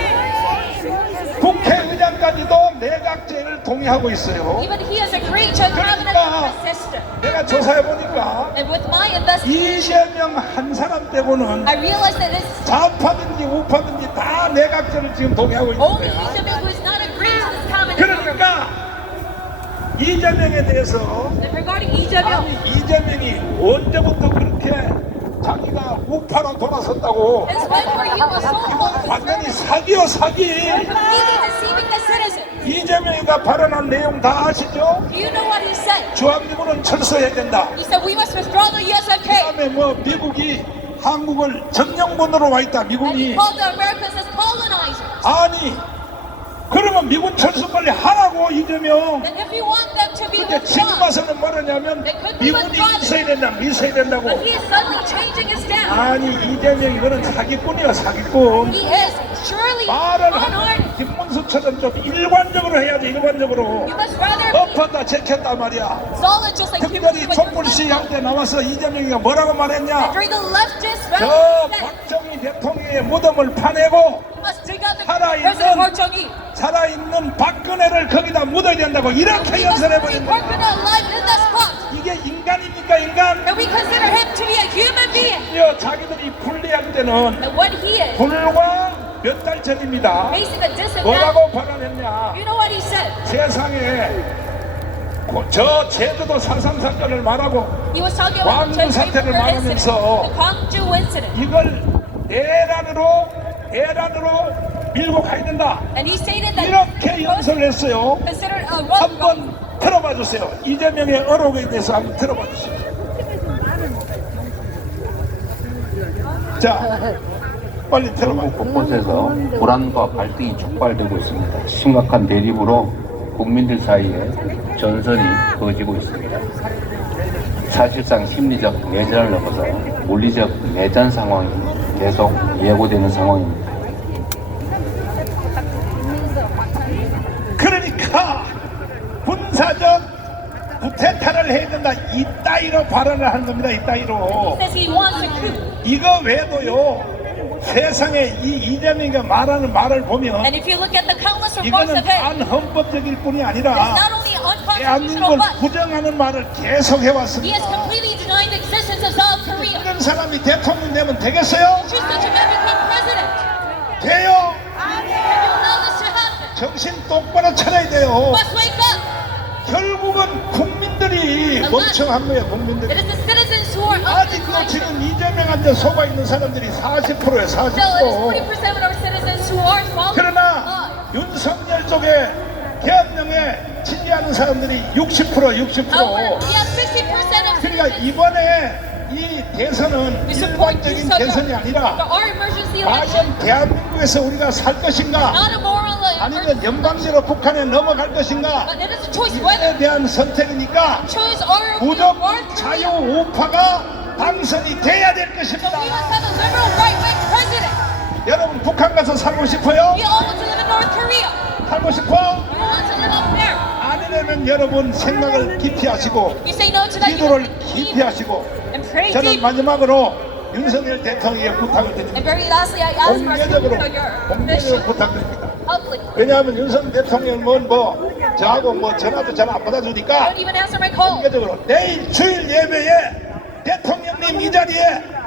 국회의장까지도 내각제를 동의하고 있어요. Even he has agreed to a cabinet 그러니까 government system. 내가 조사해보니까 And with my investigation, 이재명 한 사람 빼고는 I realized that it's 좌파든지 우파든지 다 내각제를 지금 동의하고 있는 only 거야. Ijeong who is not agreeing to this cabinet government. 그러니까 이재명에 대해서 And regarding Ijeong, 아니 이재명이 언제부터 그렇게 자기가 우파로 돌아섰다고 it's whenever he was so focused, 완전히 사기요 사기. completely deceiving the citizens. 이재명이가 발언한 내용 다 아시죠? Do you know what he said? 주한미군은 철수해야 된다. He said we must withdraw the USMK. 그다음에 뭐 미국이 한국을 점령본으로 와 있다. And he 미군이 called the Americans as colonizers. 아니 그러면 미군 철수 빨리 하라고 이재명. And if you want them to be 근데 지금 withdrawn, 와서는 뭐라냐면 미군이 있어야 된다. 있어야 된다고. but he is suddenly changing his stance. 아니 이재명 이거는 사기꾼이야 사기꾼. He is surely 말을 unarmed. 김문수처럼 좀 일관적으로 해야지 일관적으로. You must rather be 엎었다 제쳤다 말이야. solid just like 특별히 people 촛불시 할때 나와서 이재명이가 뭐라고 말했냐? during the leftist 저 rally, 박정희 대통령의 무덤을 파내고 you must dig out the President Park Chung-hee. 살아있는 박근혜를 거기다 묻어야 된다고 이렇게 We must 연설해버린 keep Park 거야. Geun-hye alive in the spot. 이게 인간입니까 인간? And we consider him to be a human being. 자기들이 불리할 때는 And what he is, 불과 몇 달 전입니다. facing a disadvantage. 뭐라고 발언했냐? You know what he said? 세상에 저 제주도 4.3 사건을 말하고 He was talking about 광주 the 사태를 Jaipur incident, 말하면서 the Gwangju incident. 이걸 대란으로 밀고 가야 된다. And he stated that 이렇게 연설을 했어요. considered a rough 한번 들어봐 주세요. 이재명의 어록에 대해서 한번 들어봐 주세요. 자, 빨리 들어봐. 전국 곳곳에서 불안과 갈등이 촉발되고 있습니다. 심각한 대립으로 국민들 사이에 전선이 벌어지고 있습니다. 사실상 심리적 내전을 넘어서 물리적 내전 상황이 계속 예고되는 상황입니다. 군사적 구태타를 해야 된다. 이따위로 발언을 하는 겁니다. 이따위로. Says he wants a coup. 이거 외에도요. 세상에 이 이재명이가 말하는 말을 보면 And if you look at the countless remarks 이거는 of him, 반헌법적일 뿐이 it's 아니라 not only unconstitutional, 대한민국을 but 부정하는 말을 계속 he 해왔습니다. has completely denied the existence of South Korea. 이런 사람이 대통령 되면 되겠어요? Should such a man become president? 돼요? Can you allow this to happen? 정신 똑바로 차려야 돼요. Must wake up. 결국은 국민들이 멍청한 거예요. It 국민들이. is the citizens who are 아직도 unenlightened. 지금 이재명한테 속아 있는 사람들이 40%예요. Still, it is 40%. 40% of our citizens who are following 그러나 윤석열 쪽에 계엄령에 지지하는 사람들이 60%. However, we have 60% of 그러니까 citizens 이번에 이 대선은 who support 일반적인 Yoon 대선이 Suk-yeol. 아니라 There are emergency elections, 과연 대한민국에서 우리가 살 것인가 not a moral 아니면 emergency, 연방제로 북한에 넘어갈 것인가 but it is a choice 이에 whether 대한 선택이니까 choose our 무조건 North 자유 Korea. 우파가 당선이 돼야 될 So 것입니다. we must have a liberal right-wing president. 여러분 북한 가서 살고 싶어요? We all want to live in North Korea. 살고 싶어? We want to live up there. 아니라면 여러분 생각을 깊이 하시고 We say no to that. You 기도를 must 깊이 believe 하시고 and pray 저는 deep. 마지막으로 윤석열 대통령에게 부탁을 And 드립니다. very lastly, I ask for 공개적으로 your 공개적으로 부탁드립니다. public. 왜냐하면 윤석열 대통령은 뭐 저하고 뭐 전화도 잘 안 받아주니까 Don't even answer my call. 공개적으로 내일 주일 예배에 대통령님 이 자리에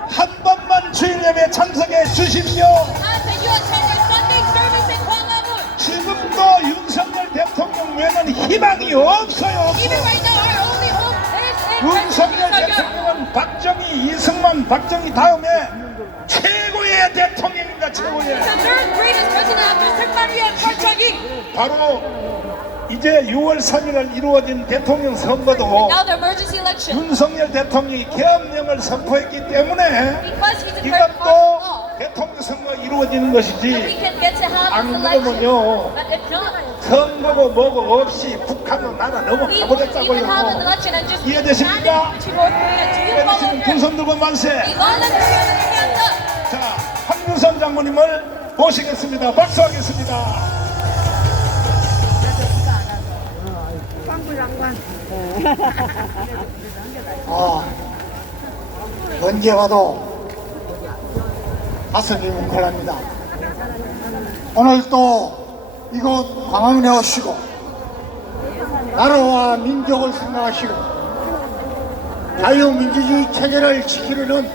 한 번만 주일 예배에 참석해 주십시오. Ask that you attend our Sunday service in Kuala Lumpur. 지금도 윤석열 대통령 외에는 희망이 없어요. Even right now, our only hope is in 윤석열 President Yoon Suk-yeol. 대통령은 박정희, 이승만, 박정희 다음에 최고의 대통령입니다. 최고의. The third greatest president after Seungman and Park Chung-hee. 바로 이제 6월 3일을 이루어진 대통령 선거도 Now the emergency election. 윤석열 대통령이 계엄령을 선포했기 때문에 Because we declared 이것도 martial law, 대통령 선거가 이루어지는 that we 것이지 can get to have 안 this election. 그러면요 But if not, 선거고 뭐고 없이 북한도 나라 we won't even have an 넘어가버렸다고요. election and just 이해되십니까? hand it to North Korea. Do you follow 이해되시면 두 손 들고 만세. We all let the hands up. 자, 황윤선 장모님을 모시겠습니다. 박수하겠습니다. 언제 봐도 가슴이 뭉클합니다. 오늘 또 이곳 광화문에 오시고 나라와 민족을 생각하시고 자유민주주의 체제를 지키려는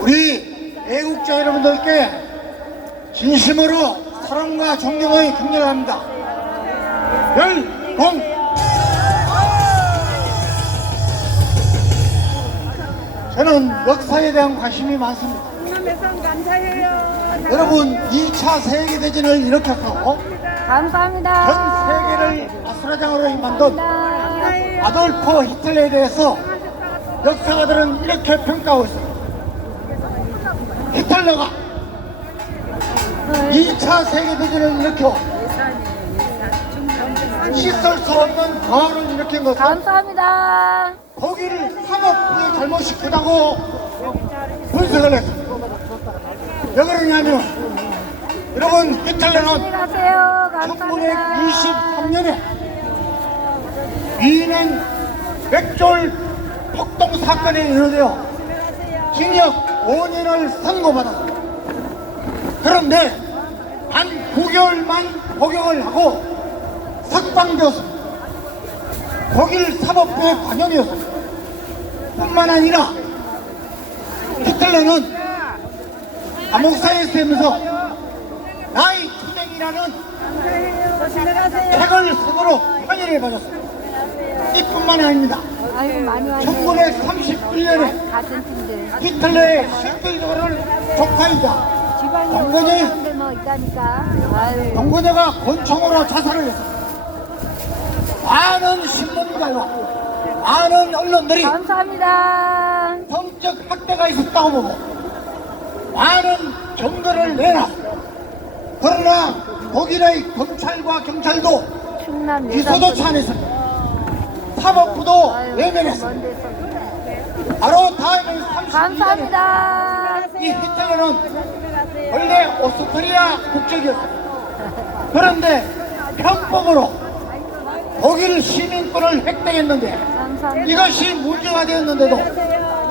우리 애국자 여러분들께 진심으로 사랑과 존경의 경례를 합니다. 열공! 저는 역사에 대한 관심이 많습니다. 여러분 2차 세계대전을 일으켰고 감사합니다. 전 세계를 아수라장으로 만든 아돌프 히틀러에 대해서 역사가들은 이렇게 평가하고 있습니다. 히틀러가 2차 세계대전을 일으켜 씻을 수 없는 거울을 일으킨 것은 감사합니다. 독일 상업부의 잘못이 크다고 분석을 했습니다. 왜 그러냐면 여러분 히틀러는 안녕하세요. 감사합니다. 1923년에 위인 맥졸 폭동 사건에 이르되어 징역 5년을 선고받았습니다. 그런데 단 9개월만 복역을 하고 석방되었습니다. 독일 사법부의 관원이었습니다. 뿐만 아니라 히틀러는 감옥사에서 하면서 나이 투쟁이라는 책을 쓰도록 편의를 받았습니다. 이뿐만 아닙니다. 아유 많이 왔네. 1931년에 같은 팀들. 히틀러의 실질적으로 조카이자 지방에 동거녀 사람들 뭐 있다니까. 아유. 동거녀가 권총으로 자살을 했습니다. 많은 신문가와 많은 언론들이 감사합니다. 성적 학대가 있었다고 보고 많은 경고를 내놨습니다. 그러나 독일의 검찰과 경찰도 충남 기소조차 안 했습니다. 사법부도 외면했습니다. 바로 다음에 30년 감사합니다. 이 히틀러는 원래 오스트리아 국적이었습니다. 그런데 편법으로 독일 시민권을 획득했는데 이것이 문제가 되었는데도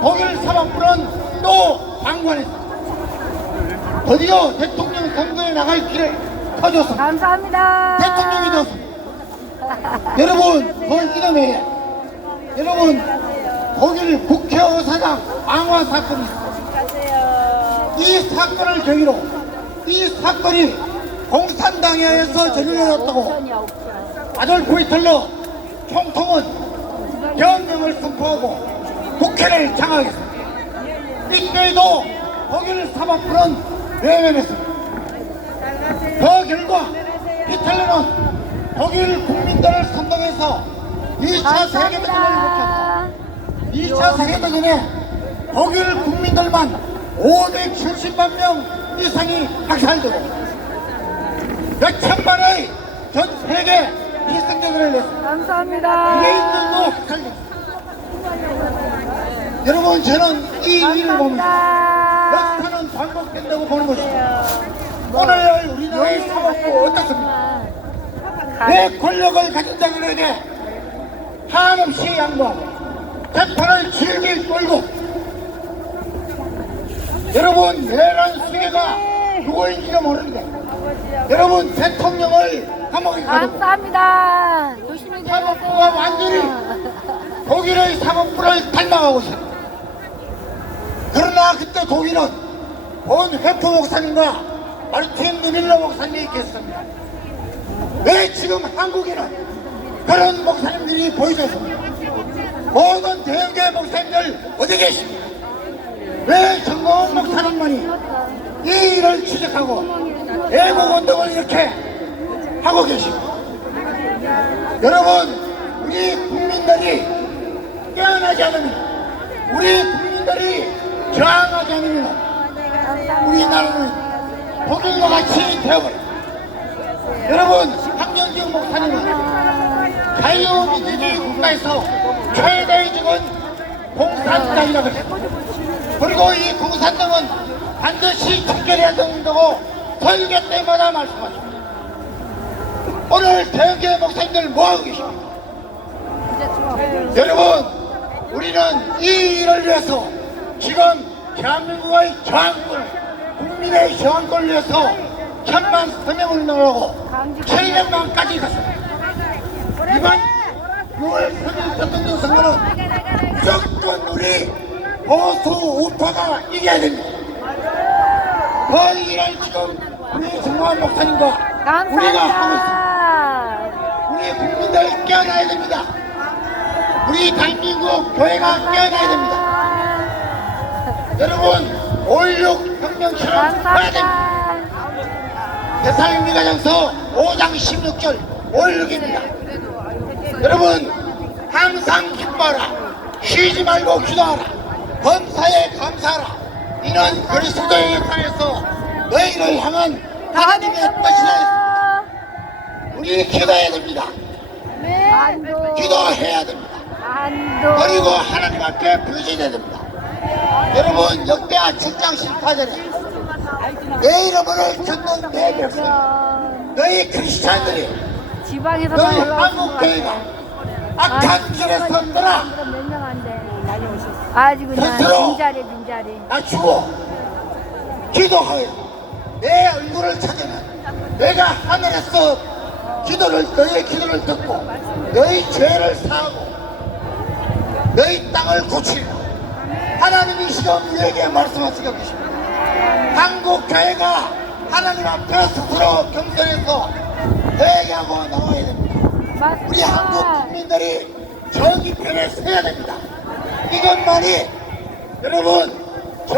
독일 사법부는 또 방관했습니다. 드디어 대통령 선거에 나갈 길을 터줬습니다. 감사합니다. 대통령이 되었습니다. 여러분, 그걸 이름에 여러분, 독일 국회의사당 방화 사건이 있습니다. 이 사건을 계기로 이 사건이 공산당에 의해서 저질러졌다고 아돌프 히틀러 총통은 명령을 선포하고 국회를 장악했습니다. 이때에도 독일 사법부는 외면했습니다. 그 결과 히틀러는 독일 국민들을 선동해서 2차 세계대전을 일으켰다. 2차 세계대전에 독일 국민들만 570만 명 이상이 학살되고 몇천만의 전 세계 희생자들을 냈습니다. 감사합니다. 유대인들도 학살됐습니다. 여러분, 저는 이 일을 보면서 역사는 반복된다고 보는 것입니다. 오늘 우리나라의 사법부 어떻습니까? 내 권력을 가진 자들에게 한없이 양보하고 재판을 질질 끌고 여러분, 내란 수혜가 누구인지도 모르는데 여러분, 대통령을 감옥에 가두고 감사합니다. 조심히 사법부가 완전히 독일의 사법부를 닮아가고 있습니다. 그러나 그때 독일은 본 회프 목사님과 마르틴 누밀러 목사님이 계셨습니다. 왜 지금 한국에는 그런 목사님들이 보이셨습니까? 모든 대형교회 목사님들 어디 계십니까? 왜 정광훈 목사님만이 이 일을 추적하고 애국운동을 이렇게 하고 계십니까? 여러분, 우리 국민들이 깨어나지 않으면, 우리 국민들이 저항하지 않으면 우리나라는 독일과 같이 되어버립니다. 여러분, 황영진 목사님은 자유민주주의 국가에서 최대의 적은 공산당이라고 했습니다. 그리고 이 공산당은 반드시 정결해야 된다고 설교 때마다 말씀하십니다. 오늘 대형교회 목사님들 뭐하고 계십니까? 여러분, 우리는 이 일을 위해서 지금 대한민국의 저항권, 국민의 저항권을 위해서 1000만 서명을 넣으라고 700만까지 갔습니다. 이번 6월 3일 대통령 선거는 무조건 우리 보수 우파가 이겨야 됩니다. 그 일을 지금 우리 정광훈 목사님과 우리가 하고 있습니다. 우리 국민들 깨어나야 됩니다. 우리 대한민국 교회가 깨어나야 됩니다. 여러분, 5.16 혁명처럼 해야 됩니다. 데살로니가전서 5장 16절 5.16입니다. 여러분, 항상 기뻐하라. 쉬지 말고 기도하라. 범사에 감사하라. 이는 그리스도의 역사에서 너희를 향한 하나님의 뜻이다. 우리 기도해야 됩니다. 기도해야 됩니다. 그리고 하나님 앞에 부르셔야 됩니다. 여러분, 역대하 7장 18절에 내 이름을 듣는 내 백성, 너희 크리스찬들이, 너희 한국교회가 악한 길에서 떠나 아주 그냥 스스로 빈자리 낮추고 기도하여 내 얼굴을 찾으면 내가 하늘에서 너희의 기도를 듣고 너희 죄를 사하고 너희 땅을 고치리라. 하나님이 지금 우리에게 말씀하시고 계십니다. 한국 교회가 하나님 앞에 스스로 겸손해서 회개하고 나와야 됩니다. 우리 한국 국민들이 저기 편에 서야 됩니다. 이것만이 여러분, 저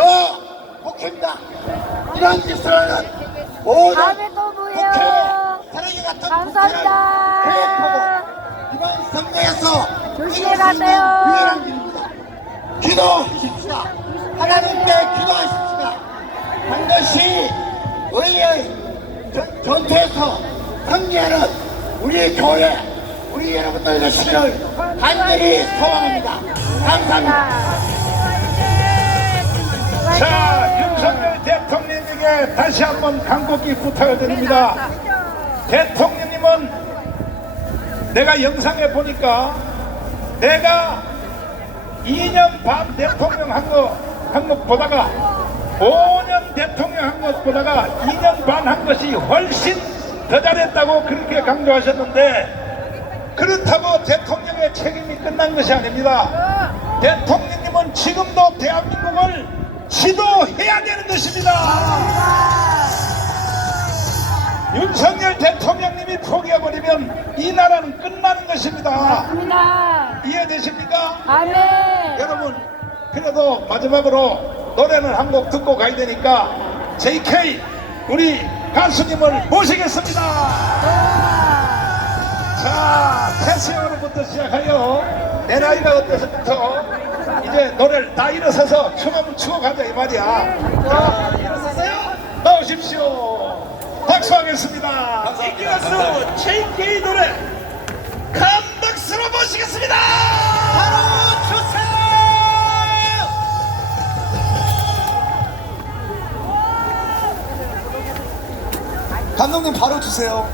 목회입니다. 이런 짓을 하는 모든 국회 사랑이 같은 감사합니다. 국회를 계획하고 이번 선거에서 조심히 가세요. 유일한 길입니다. 기도하십시다. 하나님께 기도하십시다. 반드시 의의 전투에서 승리하는 우리 교회, 우리 여러분들 되시기를 간절히 소원합니다. 감사합니다. 자, 윤석열 대통령에게 다시 한번 간곡히 부탁을 드립니다. 대통령님은 내가 영상에 보니까 내가 2년 반 대통령 한 것 보다가 5년 대통령 한 것 보다가 2년 반 한 것이 훨씬 더 잘했다고 그렇게 강조하셨는데, 그렇다고 대통령의 책임이 끝난 것이 아닙니다. 대통령님은 지금도 대한민국을 지도해야 되는 것입니다. 윤석열 대통령님이 포기해버리면 이 나라는 끝나는 것입니다. 맞습니다. 이해되십니까? 아멘. 여러분, 그래도 마지막으로 노래는 한 곡 듣고 가야 되니까 JK 우리 가수님을 모시겠습니다. 자, 태수형으로부터 시작하여 내 나이가 어때서부터 이제 노래를 다 일어서서 춤 한번 추고 가자 이 말이야. 자, 일어서세요. 나오십시오. 박수하겠습니다. 인기 가수 JK 노래 큰 박수로 모시겠습니다. 바로 주세요. 감독님 바로 주세요.